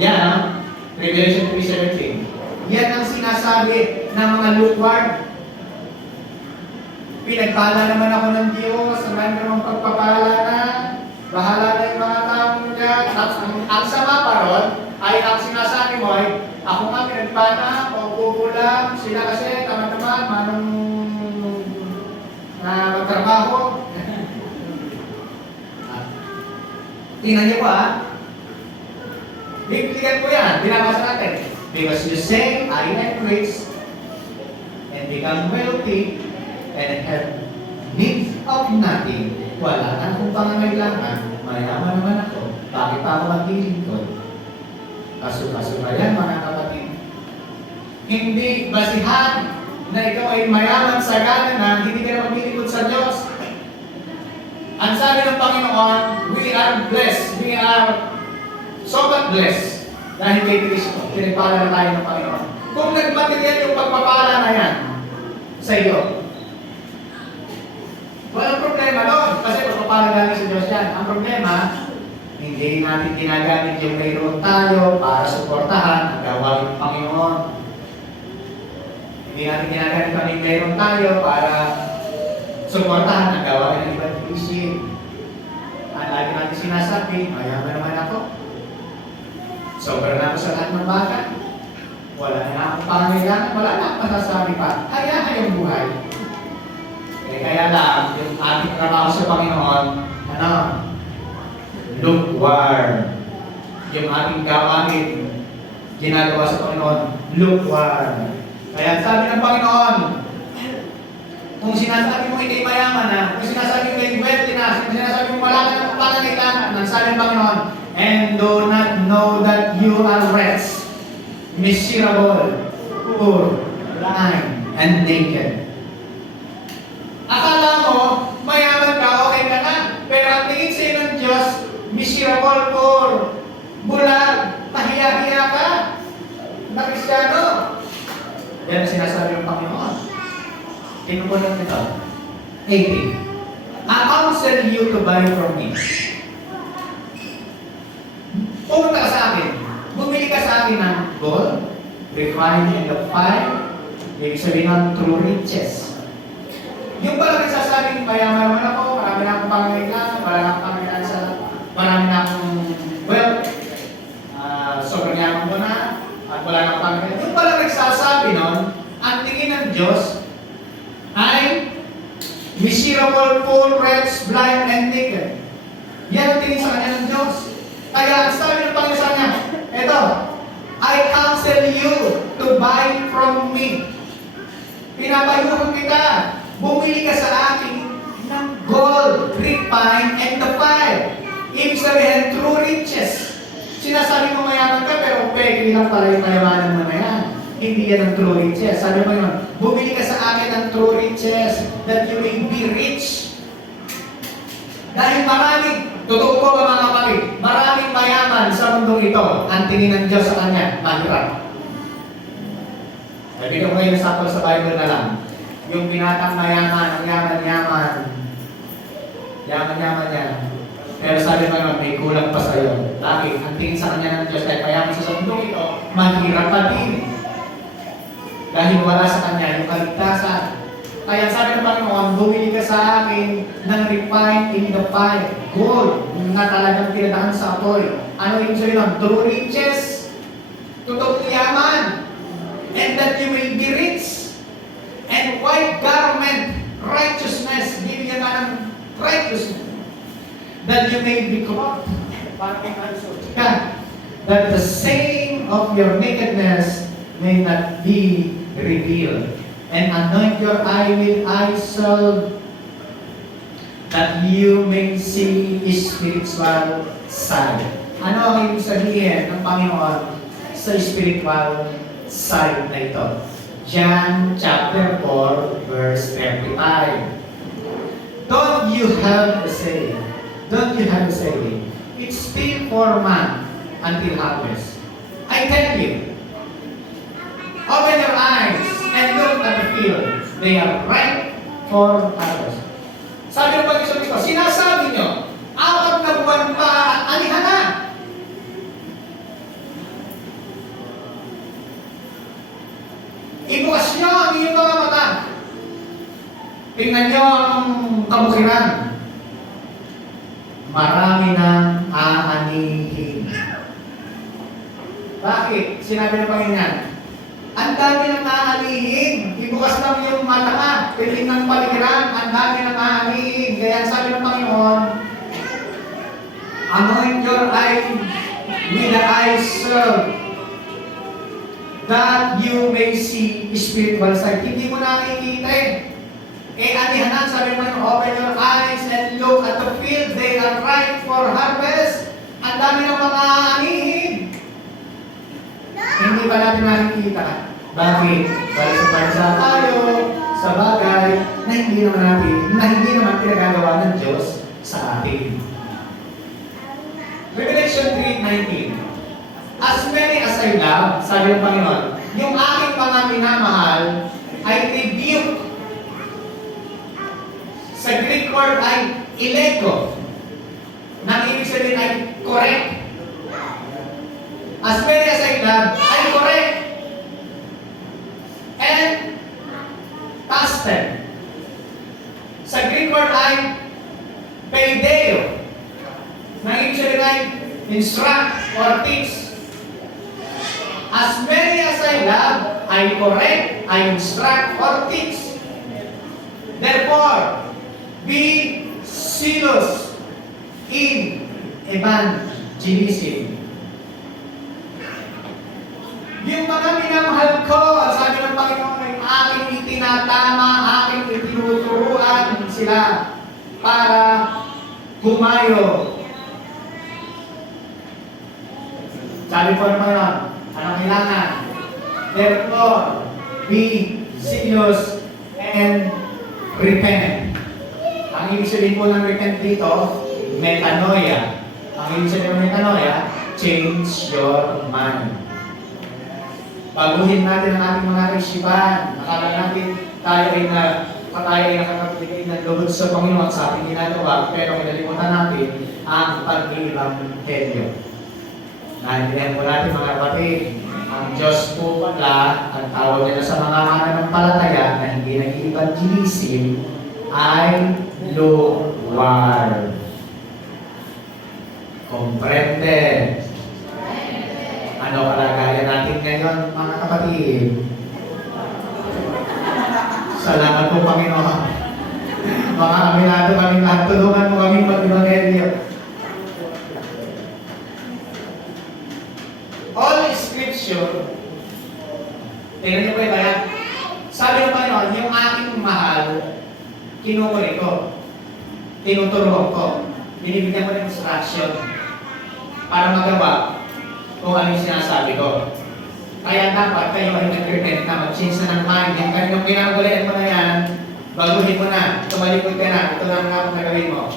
Yan, Revelation 3:17. Yan ang sinasabi ng mga lukewarm. Pinagpala naman ako ng Diyos, marami namang pagpapala na, bahala na yung mga taong dyan. Ang sama pa ron, ay ang sinasabi mo ay, ako nga pinagpala, paupo lang, sila kasi tama-tama, manong magtrabaho. Tingnan niyo pa, bibigyan ko yan, binabasa natin. Because you say, I am rich, and become wealthy, and have need of nothing. Wala na akong pangangailangan, mayaman naman ako. Bakit pa ako maglilingkod? Kaso ba yan, mga kapatid? Hindi basihan na ikaw ay mayaman sa gana na hindi ka na maglilingkod sa Diyos. Ang sabi ng Panginoon, we are blessed. We are so much blessed. Dahil kay Kristo, pinagpala na tayo ng Panginoon. Kung nagmaterial yung pagpapala na yan sa iyo, walang problema doon. Kasi pagpapala galing sa Diyos yan. Ang problema, hindi natin ginagamit yung mayroon tayo para suportahan ang gawain ng Panginoon. Hindi natin ginagamit yung mayroon tayo para suportahan ang gawain ng ibang isip. Ang lagi natin sinasabi, mayaman naman ako. Sobra na ako sa lahat ng bagay. Wala na akong pangangailangan, wala na akong masasabi pa. Hayaan yung buhay. Kaya lang, yung ating trabaho sa Panginoon, lukewarm. Yung ating gawain, ginagawa sa Panginoon, lukewarm. Kaya sabi ng Panginoon, kung sinasabi mo hindi mayaman na, kung sinasabi mo hindi wealthy na, kung sinasabi mo wala ka ng pangangailangan, ang sabi ng Panginoon, and do not know that you are wretched, miserable, poor, blind, and naked. Akala mo, mayaman ka, okay ka na. Pero ang tingin sa'yo ng Diyos, miserable, poor, bulag, mahiya-hiya ka, na Kristiyano. Yan ang sinasabi ng Panginoon. Tingnan mo lang ito. 18. I counsel you to buy from me. Pumunta ka sa akin. Bumili ka sa akin ng gold, refined in the fire, ibig sabihin ng true riches. Yung pala nagsasabing mayaman naman ako, marami na akong pangangailangan, marami na akong wealth, sobrang yaman ko na, at wala na akong pangangailangan. Yung pala nagsasabi nun, ang tingin ng Diyos ay miserable, poor, wretched, blind, and naked. Yan ang tingin sa kanya ng Diyos. Kaya ang sabi ng Panginoon sa kanya, eto, I counsel you to buy from me. Pinapayuhan kita. Bumili ka sa akin ng gold, refined, and the fire. Ibig sabihin, true riches. Sinasabi mo mayaman ka, pero pwede lang pala yung mayamanan mo na yan. Hindi yan ang true riches. Sabi mo yun, bumili ka sa akin ng true riches that you may be rich. Dahil maraming, totoo ko mga kapatid, maraming mayaman sa mundong ito. Ang tingin ng Diyos sa kanya, mahirap. Sabi ko ngayon nasapal sa Bible na lang. Yung binatang mayaman, ang yaman-yaman. Yaman-yaman yan. Pero sabi mo naman, may kulang pa sa iyo. Bakit? Ang tingin sa kanya ng Diyos, kahit mayaman sa mundong ito, mahirap pa din. Dahil wala sa kanya yung kaligtasan. Kaya sabi ng Panginoon, bumili ka sa akin ng refined in the fire, gold, na talagang pinadahan sa apoy. Ano yung sabi ng true riches? Totoong yaman. And that you may be rich. And white garment, righteousness, bibigyan ka ng righteousness. That you may be clothed. That the shame of your nakedness may not be revealed. And anoint your eye with eye salve, that you may see spiritual sight. Ano ang ibig sabihin ng Panginoon sa spiritual sight na ito? John chapter 4, verse 35. Don't you have a saying? Don't you have a saying? It's still 4 months until harvest. I tell you, open your eyes and look at the field. They are ripe for harvest. Sabi ng Panginoon Kristo, sinasabi nyo, 4 na buwan pa at anihan na. Ibukas nyo ang inyong mga mata. Tingnan nyo ang kabukiran. Marami nang aanihin. Bakit? Sinabi ng Panginoon, ang dami nang aanihin. Ibukas lang yung mata ka. Piling ng paligiran, ang dami nang aanihin. Kaya sabi ng Panginoon, anoint your eye with the eyes that you may see spiritual sight. Hindi mo nakikita eh. Anihanan, sabi mo, open your eyes and look at the field. They are ripe for harvest. Ang dami ng mga anihin. Hindi pa natin nakikita. Bakit? Dahil sa bansa tayo, sa bagay na hindi naman pinagagawa ng Diyos sa atin. Revelation 3:19. As many as I love, sabi ng Panginoon, yung aking mga minamahal ay rebuke. Sa Greek word ay ilego. Nang ibig sabihin ay correct. As many as I love ay correct. And past tense. Sa Greek word ay paideo. Nang ibig sabihin ay instruct or teach. As many as I love, I correct, I instruct, or teach. Therefore, be zealous in evangelism. Yung mga minamahal ko, sabi ng Panginoon, ay aking itinatama, aking itinuturuan sila para humayo. Sabi po ng Panginoon, anong kailangan? Therefore, be zealous and repent. Ang ibig sabihin po ng repent dito, metanoia. Ang ibig sabihin ng metanoia, change your mind. Baguhin natin ang ating mga kaisipan. Akala natin tayo ay nakakapagiging ng lubod sa Panginoon sa ating ginagawa, pero kinalimutan natin ang pag-ibanghelyo. Naintindihan po natin mga kapatid, ang Diyos po pala, ang tawag nila sa mga mananampalataya na hindi nag-evangelism ay luwar. Comprende? Ano kalagayan natin ngayon mga kapatid? Salamat po Panginoon. Mga aminado kami lahat, tulungan mo kami mag-evangelyo. All Scripture, tingnan niyo po ito yan. Sabi ng Panginoon, yung aking mahal, kinukuri ko, tinuturuan ko, binibigyan ko ng instruction para magawa kung ano yung sinasabi ko. Kaya dapat kayo ay nag-repent na, mag-change na ng mind. Yung kanyang pinagulian mo na yan, baguhin mo na, tumalikod ka na, ito lang nga ang nagawin mo.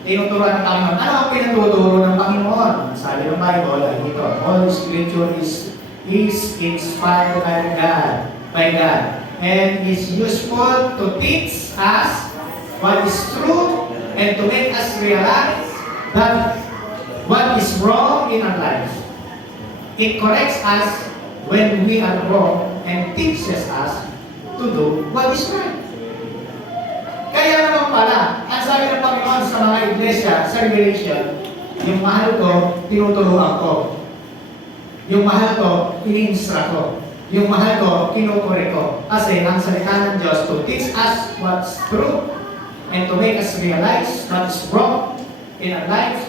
Tinuturuan ng Panginoon. Ano ang pinatuturo ng Panginoon? Sabi ng Bible ay ito, all Scripture is inspired by God, and is useful to teach us what is true and to make us realize that what is wrong in our lives. It corrects us when we are wrong and teaches us to do what is right. Kaya naman pala, ang sabi ng Panginoon sa mga iglesia, sa Revelation, yung mahal ko, tinuturuan ko. Yung mahal ko, ini-instruct ko. Yung mahal ko, kinukure ko. Kasi ang salita ng Diyos to teach us what's true and to make us realize what is wrong in our lives.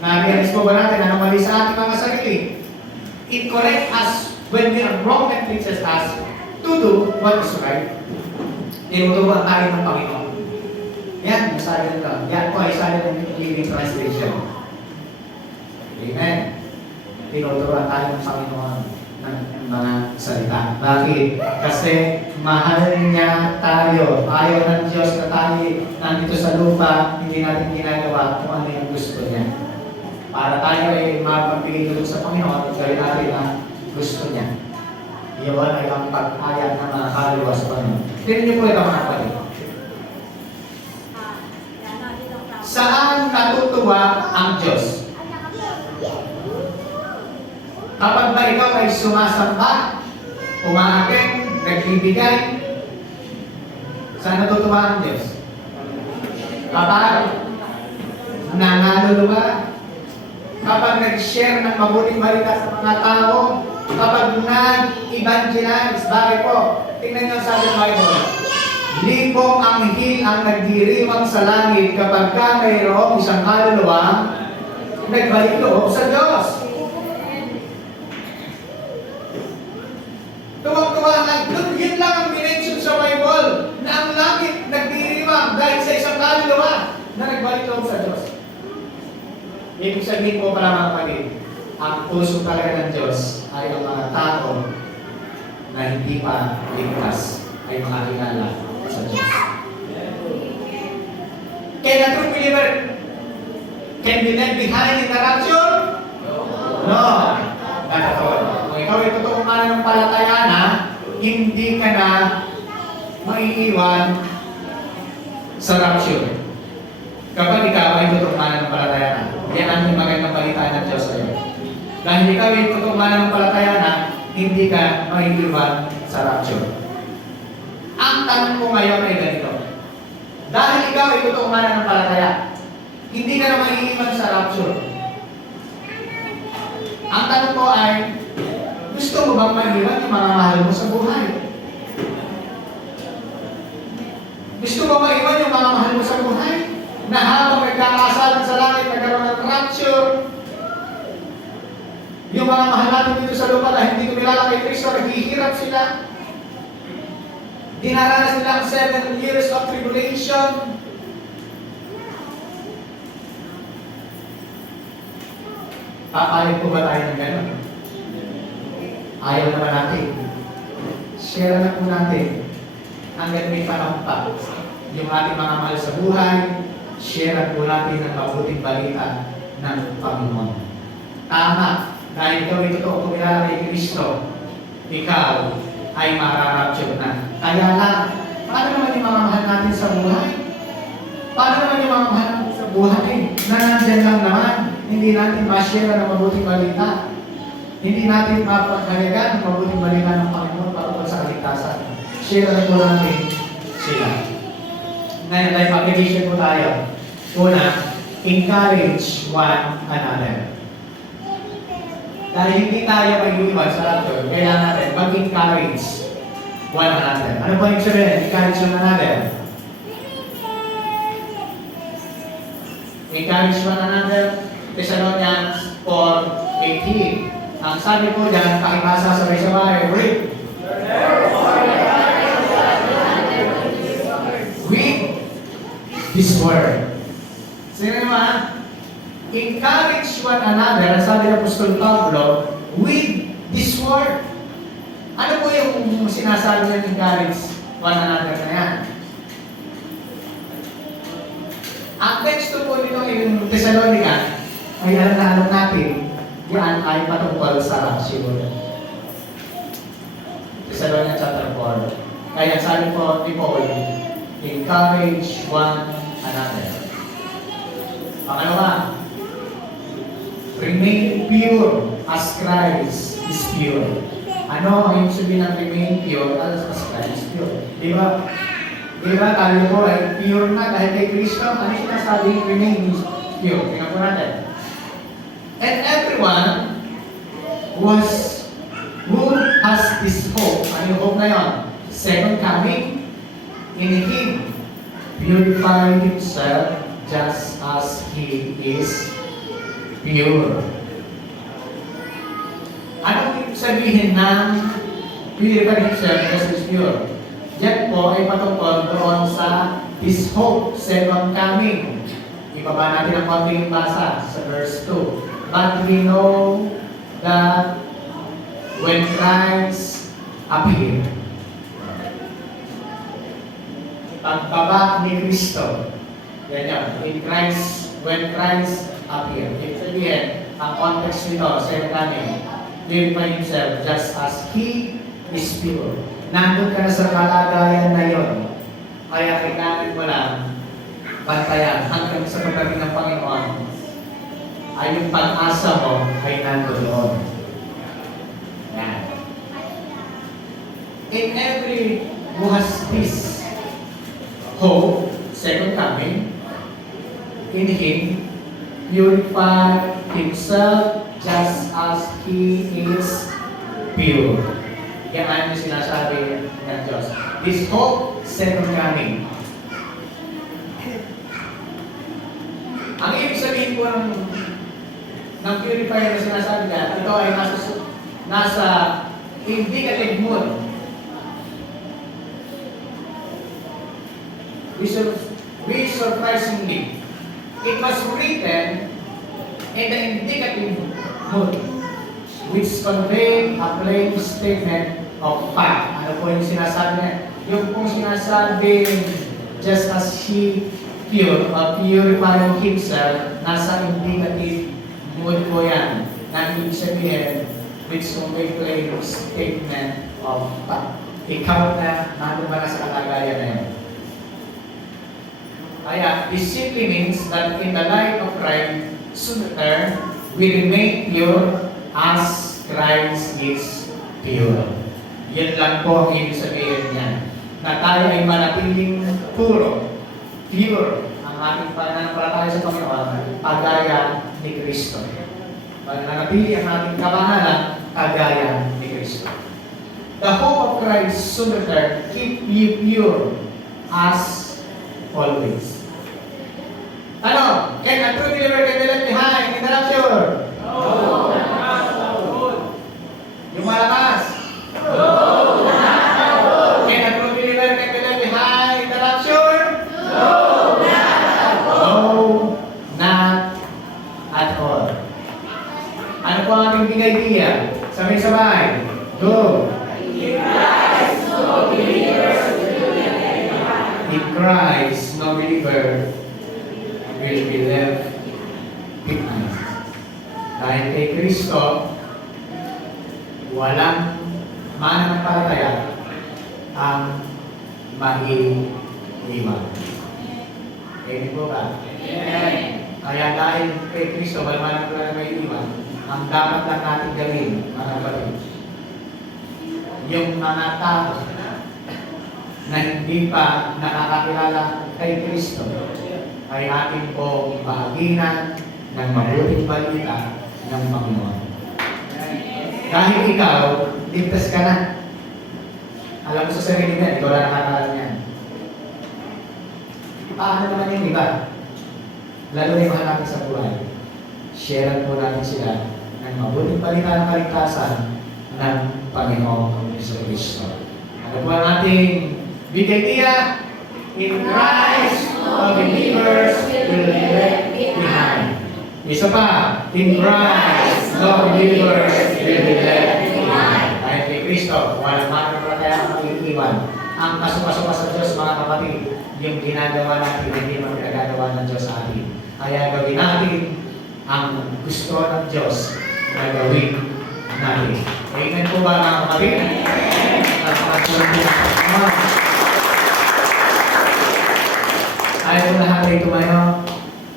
Na-realize po ba natin na mali sa ating mga sarili? It corrects us when we are wrong and teaches us to do what is right. Tinuturuan tayo ng Panginoon. Yan, nasabi nito. Yan po ay sabi ng Living Translation. Amen. Tinuturuan tayo ng Panginoon ng mga salita. Bakit? Kasi mahal niya tayo. Ayaw ng Diyos na tayo nandito sa lupa, hindi natin ginagawa kung ano yung gusto niya. Para tayo ay mapagbigay sa Panginoon, gawin natin ang gusto niya. Iyon ay ang pag-ayat ng mga kaluluwa sa Panginoon. Tingnan niyo po ito mga kapatid. Saan natutuwa ang Diyos? Kapag ba ikaw ay sumasamba, umaakin, nagbibigay, saan natutuwa ang Diyos? Kapag nangaluluwa, kapag nag-share ng mabuting balita sa mga tao, kapag nag-evangelize, bakit po? Tingnan niyo sa Bible. Libong anghel ang nagdiriwang sa langit kapag ka mayroong isang kaluluwa nagbalik loob sa Diyos. Tuwang-tuwa lang, yun lang ang minention sa Bible, na ang langit nagdiriwang dahil sa isang kaluluwa na nagbalik loob sa Diyos. Ibig sabihin po para mga kapatid, ang puso talaga ng Diyos ay ang mga tao na hindi pa ligtas ay makakilala sa Diyos. Can a true believer can be left behind in the rapture? No. Not at all. Kung ikaw ay totoong mananampalataya na, hindi ka na maiiwan sa rapture. Kapag ikaw ay totoong mananampalataya na, yan ang magandang balita ng Diyos sa iyo. Dahil ikaw ay totoong mananampalataya na, hindi ka maiiwan sa rapture. Ang tanong ko ngayon ay ganito. Dahil ikaw ay totoong mananampalataya, hindi ka na maiiwan sa rapture. Ang tanong ko ay, gusto mo bang maiiwan yung mga mahal mo sa buhay? Gusto mo maiwan yung mga mahal mo sa buhay? Na habang nagkakasalan sa langit, nagkaroon ng rapture, yung mga mahal natin dito sa lupa na hindi kumilala kay Kristo, naghihirap sila. Dinaranas nila ang 7 years of tribulation. Papayag po ba tayo ng gano'n? Ayaw naman natin. Share na po natin hanggang may panahon pa. Yung ating mga mahal sa buhay, share po natin ang mabuting balita ng Panginoon. Tama, dahil ikaw ay totoo kumilala kay Kristo, ikaw ay mararapture na. Kaya lang, paano naman yung mga mahal natin sa buhay? Paano naman yung mga mahal natin sa buhay na nandyan lang naman? Hindi natin ma-share ng mabuting balita. Hindi natin mapaghayagan ng mabuting balita ng Panginoon para sa kaligtasan. Share na po natin sila. Ngayon, life application po tayo. Una, encourage one another. Dahil hindi tayo mag-iwan sa rapture, kailangan natin mag-encourage one another. Ano po yung sabihin? Encourage one another. Encourage one another. Thessalonians 4:18. Ang sabi po dyan, pakibasa sabay-sabay. Read. Read this word. Sino naman? Encourage one another, ang sabi ng Apostol Pablo, with this word. Ano po yung sinasabi ng encourage one another na yan? Ang text po nito yung Thessalonica, ay alam natin, yan ay patungkol sa rapture. Thessalonica chapter 4. Kaya sabi po ni Paul, encourage one another. Pangalawa, remain pure as Christ is pure. Ano ang ibig sabihin ng remain pure as Christ is pure? Di ba? Di ba tayo po ay pure na dahil kay Kristo? Ano yung sinasabing remain pure? Tingnan po natin. And everyone who has this hope, ano yung hope na yun? Second coming, in Him, purify himself just as He is pure. Anong ibig sabihin ng purify himself just as pure? Yan po ay patungkol doon sa His hope, second coming. Ibaba natin ang konting basa sa verse 2. But we know that when Christ appeared, pagbaba ni Kristo, yan yan, when Christ appeared. Ibig sabihin, ang context nito, second coming, purify himself just as He is pure. Nandun ka na sa kalagayan na yon. Kaya kailangan mo lang bantayan hanggang sa pagdating ng Panginoon ay yung pag-asa mo ay nandoon. Yan. In every who has this hope, second coming, in Him, purify himself just as He is pure. Yan ang sinasabi ng Diyos. This hope, second coming. Ang ibig sabihin po ng purifier na sinasabi niya, ito ay nasa indicative mood. We surprisingly, it was written in the indicative mood, which convey a plain statement of fact. Ano po yung sinasabi niya? Yung pong sinasabing just as He purifying Himself, nasa indicative mood po yan. Na ibig sabihin, which convey plain statement of fact. Ikaw na nandun ba na sa kalagayan na yun? Kaya, this simply means that in the light of Christ, sooner, we remain pure as Christ is pure. Yan lang po ang ibig sabihin niya. Na tayo ay manatiling puro, pure, ang ating pananampalataya sa Panginoon, pagaya ni Kristo. Manatili ang ating kamahalan, kagaya ni Kristo. The hope of Christ sooner keep you pure as always. Ano? Can a true believer get left behind in the rapture? No. Yung malakas? No. Can a true believer get left behind in the rapture? No. No, not at all. Ano po ang ating big idea? Sabay-sabay. Go! In Christ, no believer will be left behind. Dahil kay Kristo, walang mananampalataya ang maiiwan. Kaya po ba? Kaya dahil kay Kristo, walang mananampalataya maiiwan, ang dapat lang natin gawin, mga kapatid, yung mga tao na hindi pa nakakakilala kay Kristo ay ating pong bahaginan ng mabuting balita ng Panginoon. Dahil ikaw, ligtas ka na. Alam mo sa sarili niya, ikaw lang nakakaalam yan. Paano naman yung iba? Lalo na yung mahal natin sa buhay. Sharean po natin sila ng mabuting balita ng kaligtasan ng Panginoong Kristo. Ano po ang ating big idea? In Christ, all believers will be left behind. Isa pa, in Christ, no believers will be left behind. Dahil kay Kristo, walang mananampalataya ang mag-iiwan. Ang kasukasuka sa Diyos, mga kapatid, yung ginagawa natin, hindi man pinagagawa ng Diyos sa atin. Kaya gawin natin ang gusto ng Diyos na gawin natin. Amen po ba, mga kapatid? Ayaw mo lahat ay tumayo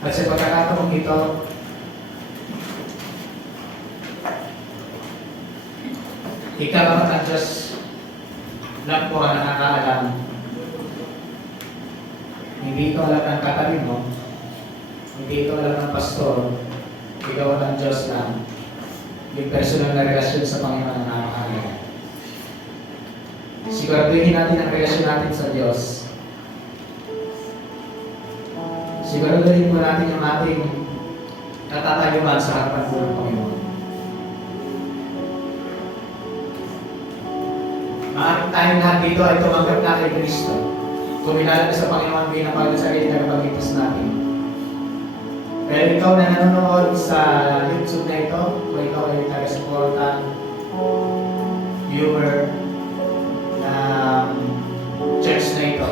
at sa pagkakataong ito, ikaw ang Diyos lang po ang nakakaalam. Hindi ito alam ng katabi mo, hindi ito alam ng pastor, ikaw ang Diyos lang. Yung personal na relasyon sa Panginoon ang nakakaalam. Siguraduhin natin ang relasyon natin sa Diyos. Siguraduhin po natin ang ating katatayuan sa harapan po ng Panginoon. Maaaring tayong lahat dito ay tumanggap na kay Kristo. Kumilala na sa Panginoon bilang pag-sarili na kapag-ipas natin. Pero ikaw na nanonood sa YouTube na ito, kung ikaw ay taga-supportan, viewer ng church na ito,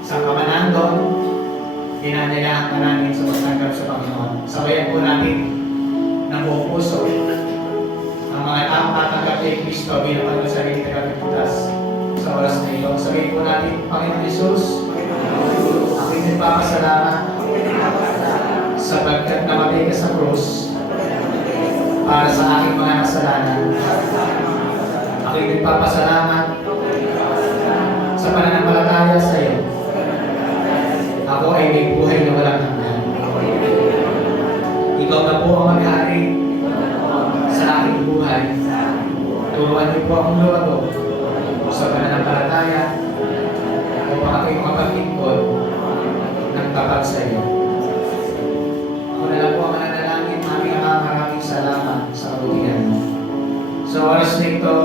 sa kamanandon, dinanayaan ka namin sa pagtanggap sa Panginoon. Sabayan po natin ng buong puso ang mga taong tatanggap kay Kristo bilang pag-sarili oras na ito. Sabihin po natin, Panginoon Jesus, ako'y nagpapasalamat sapagkat namatay ka sa krus para sa aking mga kasalanan. Ako'y nagpapasalamat sa pananampalataya sa iyo. Ako ay may buhay na walang hanggan. Ikaw na po ang mag-hari sa aking buhay. Turuan niyo po akong lumago sa pananampalataya upang ako'y makapaglingkod ng tapat sa iyo. Ako na lang po ang mananalangin, aming Ama, maraming salamat sa kabutihan mo. Sa oras na ito,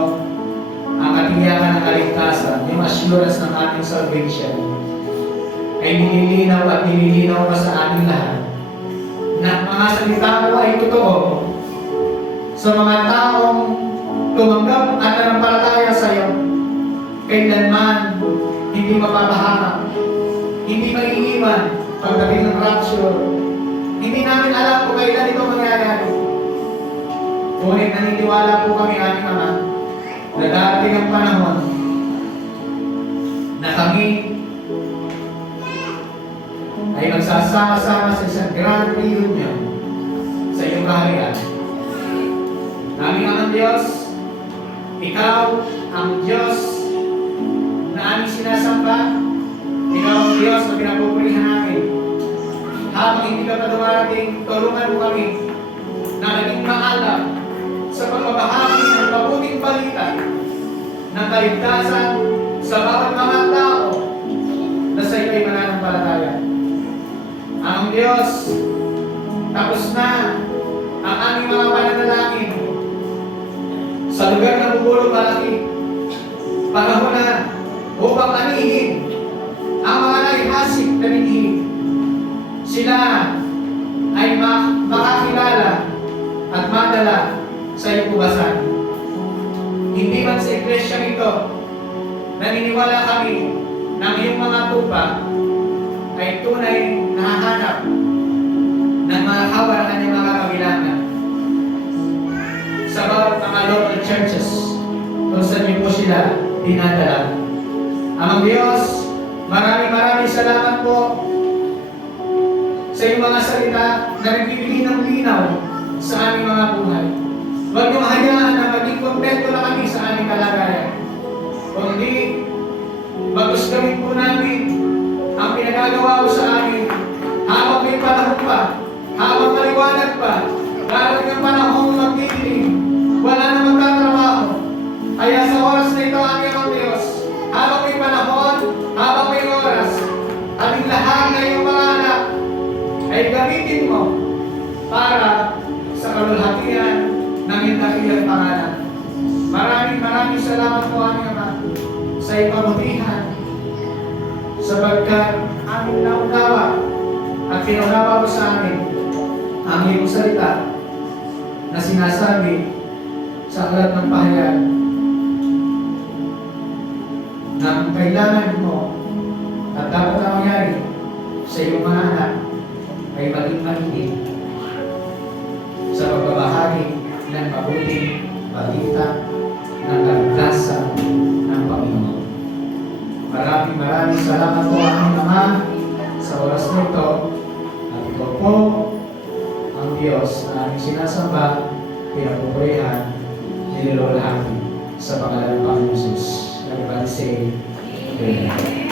ang katiyakan ng kaligtasan, yung assurance ng ating salvation, ay nililinaw at nililinaw pa sa ating lahat na mga salita mo ay totoo sa mga taong tumanggap at nanampalataya sa iyo. Kailanman hindi mapapahamak, hindi maiiwan pagdating ng rapture. Hindi namin alam kung kailan ito mangyayari. Ngunit naniniwala po kami, aming Ama, na darating ang panahon na kami ay magsasama-sama sa isang grand reunion sa iyong kaharian. Aming Amang Diyos, Ikaw ang Diyos na aming sinasamba. Ikaw ang Diyos na pinapupurihan namin. Habang hindi ka pa dumarating, tulungan mo kami na naging maalam sa pagbabahagi ng mabuting balita ng kaligtasan sa bawat mga tao na sa iyo ay mananampalataya. Ang Diyos, tapos na ang aming mga pananalangin sa lugar ng bubulong malaki. Panahon na upang anihin ang mga naihasik na binhi. Sila ay makakilala at madala sa iyong kubasan. Hindi man sa iglesia ito, naniniwala kami na ang iyong mga tupa ay tunay nahahanap ng mga hawa ng kanyang mga kabilangan sa bawat mga local churches kung saan niyo po sila dinadala. Amang Diyos, maraming salamat po sa iyong mga salita na nagbibigay ng linaw sa aming mga buhay. Huwag niyong hayaan na maging kontento na kami sa aming kalagayan. Kundi, bagos gawin po namin ang pinagagawa mo sa amin habang may panahon pa, habang maliwanag pa, darating ang panahon magdidilim, wala na magtatrabaho. Kaya sa oras na ito, aming ang Diyos, habang may panahon, habang may oras, aming lahat na iyong mga anak ay gamitin mo para sa kalulhatian ng iyong dakilang pangalan. Maraming salamat po, aming Ama, sa ipamutihan sapagkat aming naunawa at pinunawa mo sa amin ang iyong salita na sinasabi sa aklat ng pahayag na kung kailangan mo at dapat na mangyari sa iyong mga anak ay maging mahinig sa pagbabahagi ng mabuting balita ng kaligtasan ng Panginoon. Maraming salamat po, aming Ama, sa oras na ito. At ito po ang Diyos na aming sinasamba, pinapupurihan, nililolahati sa pangalan ng Panginoon Jesus. Everybody say, Amen.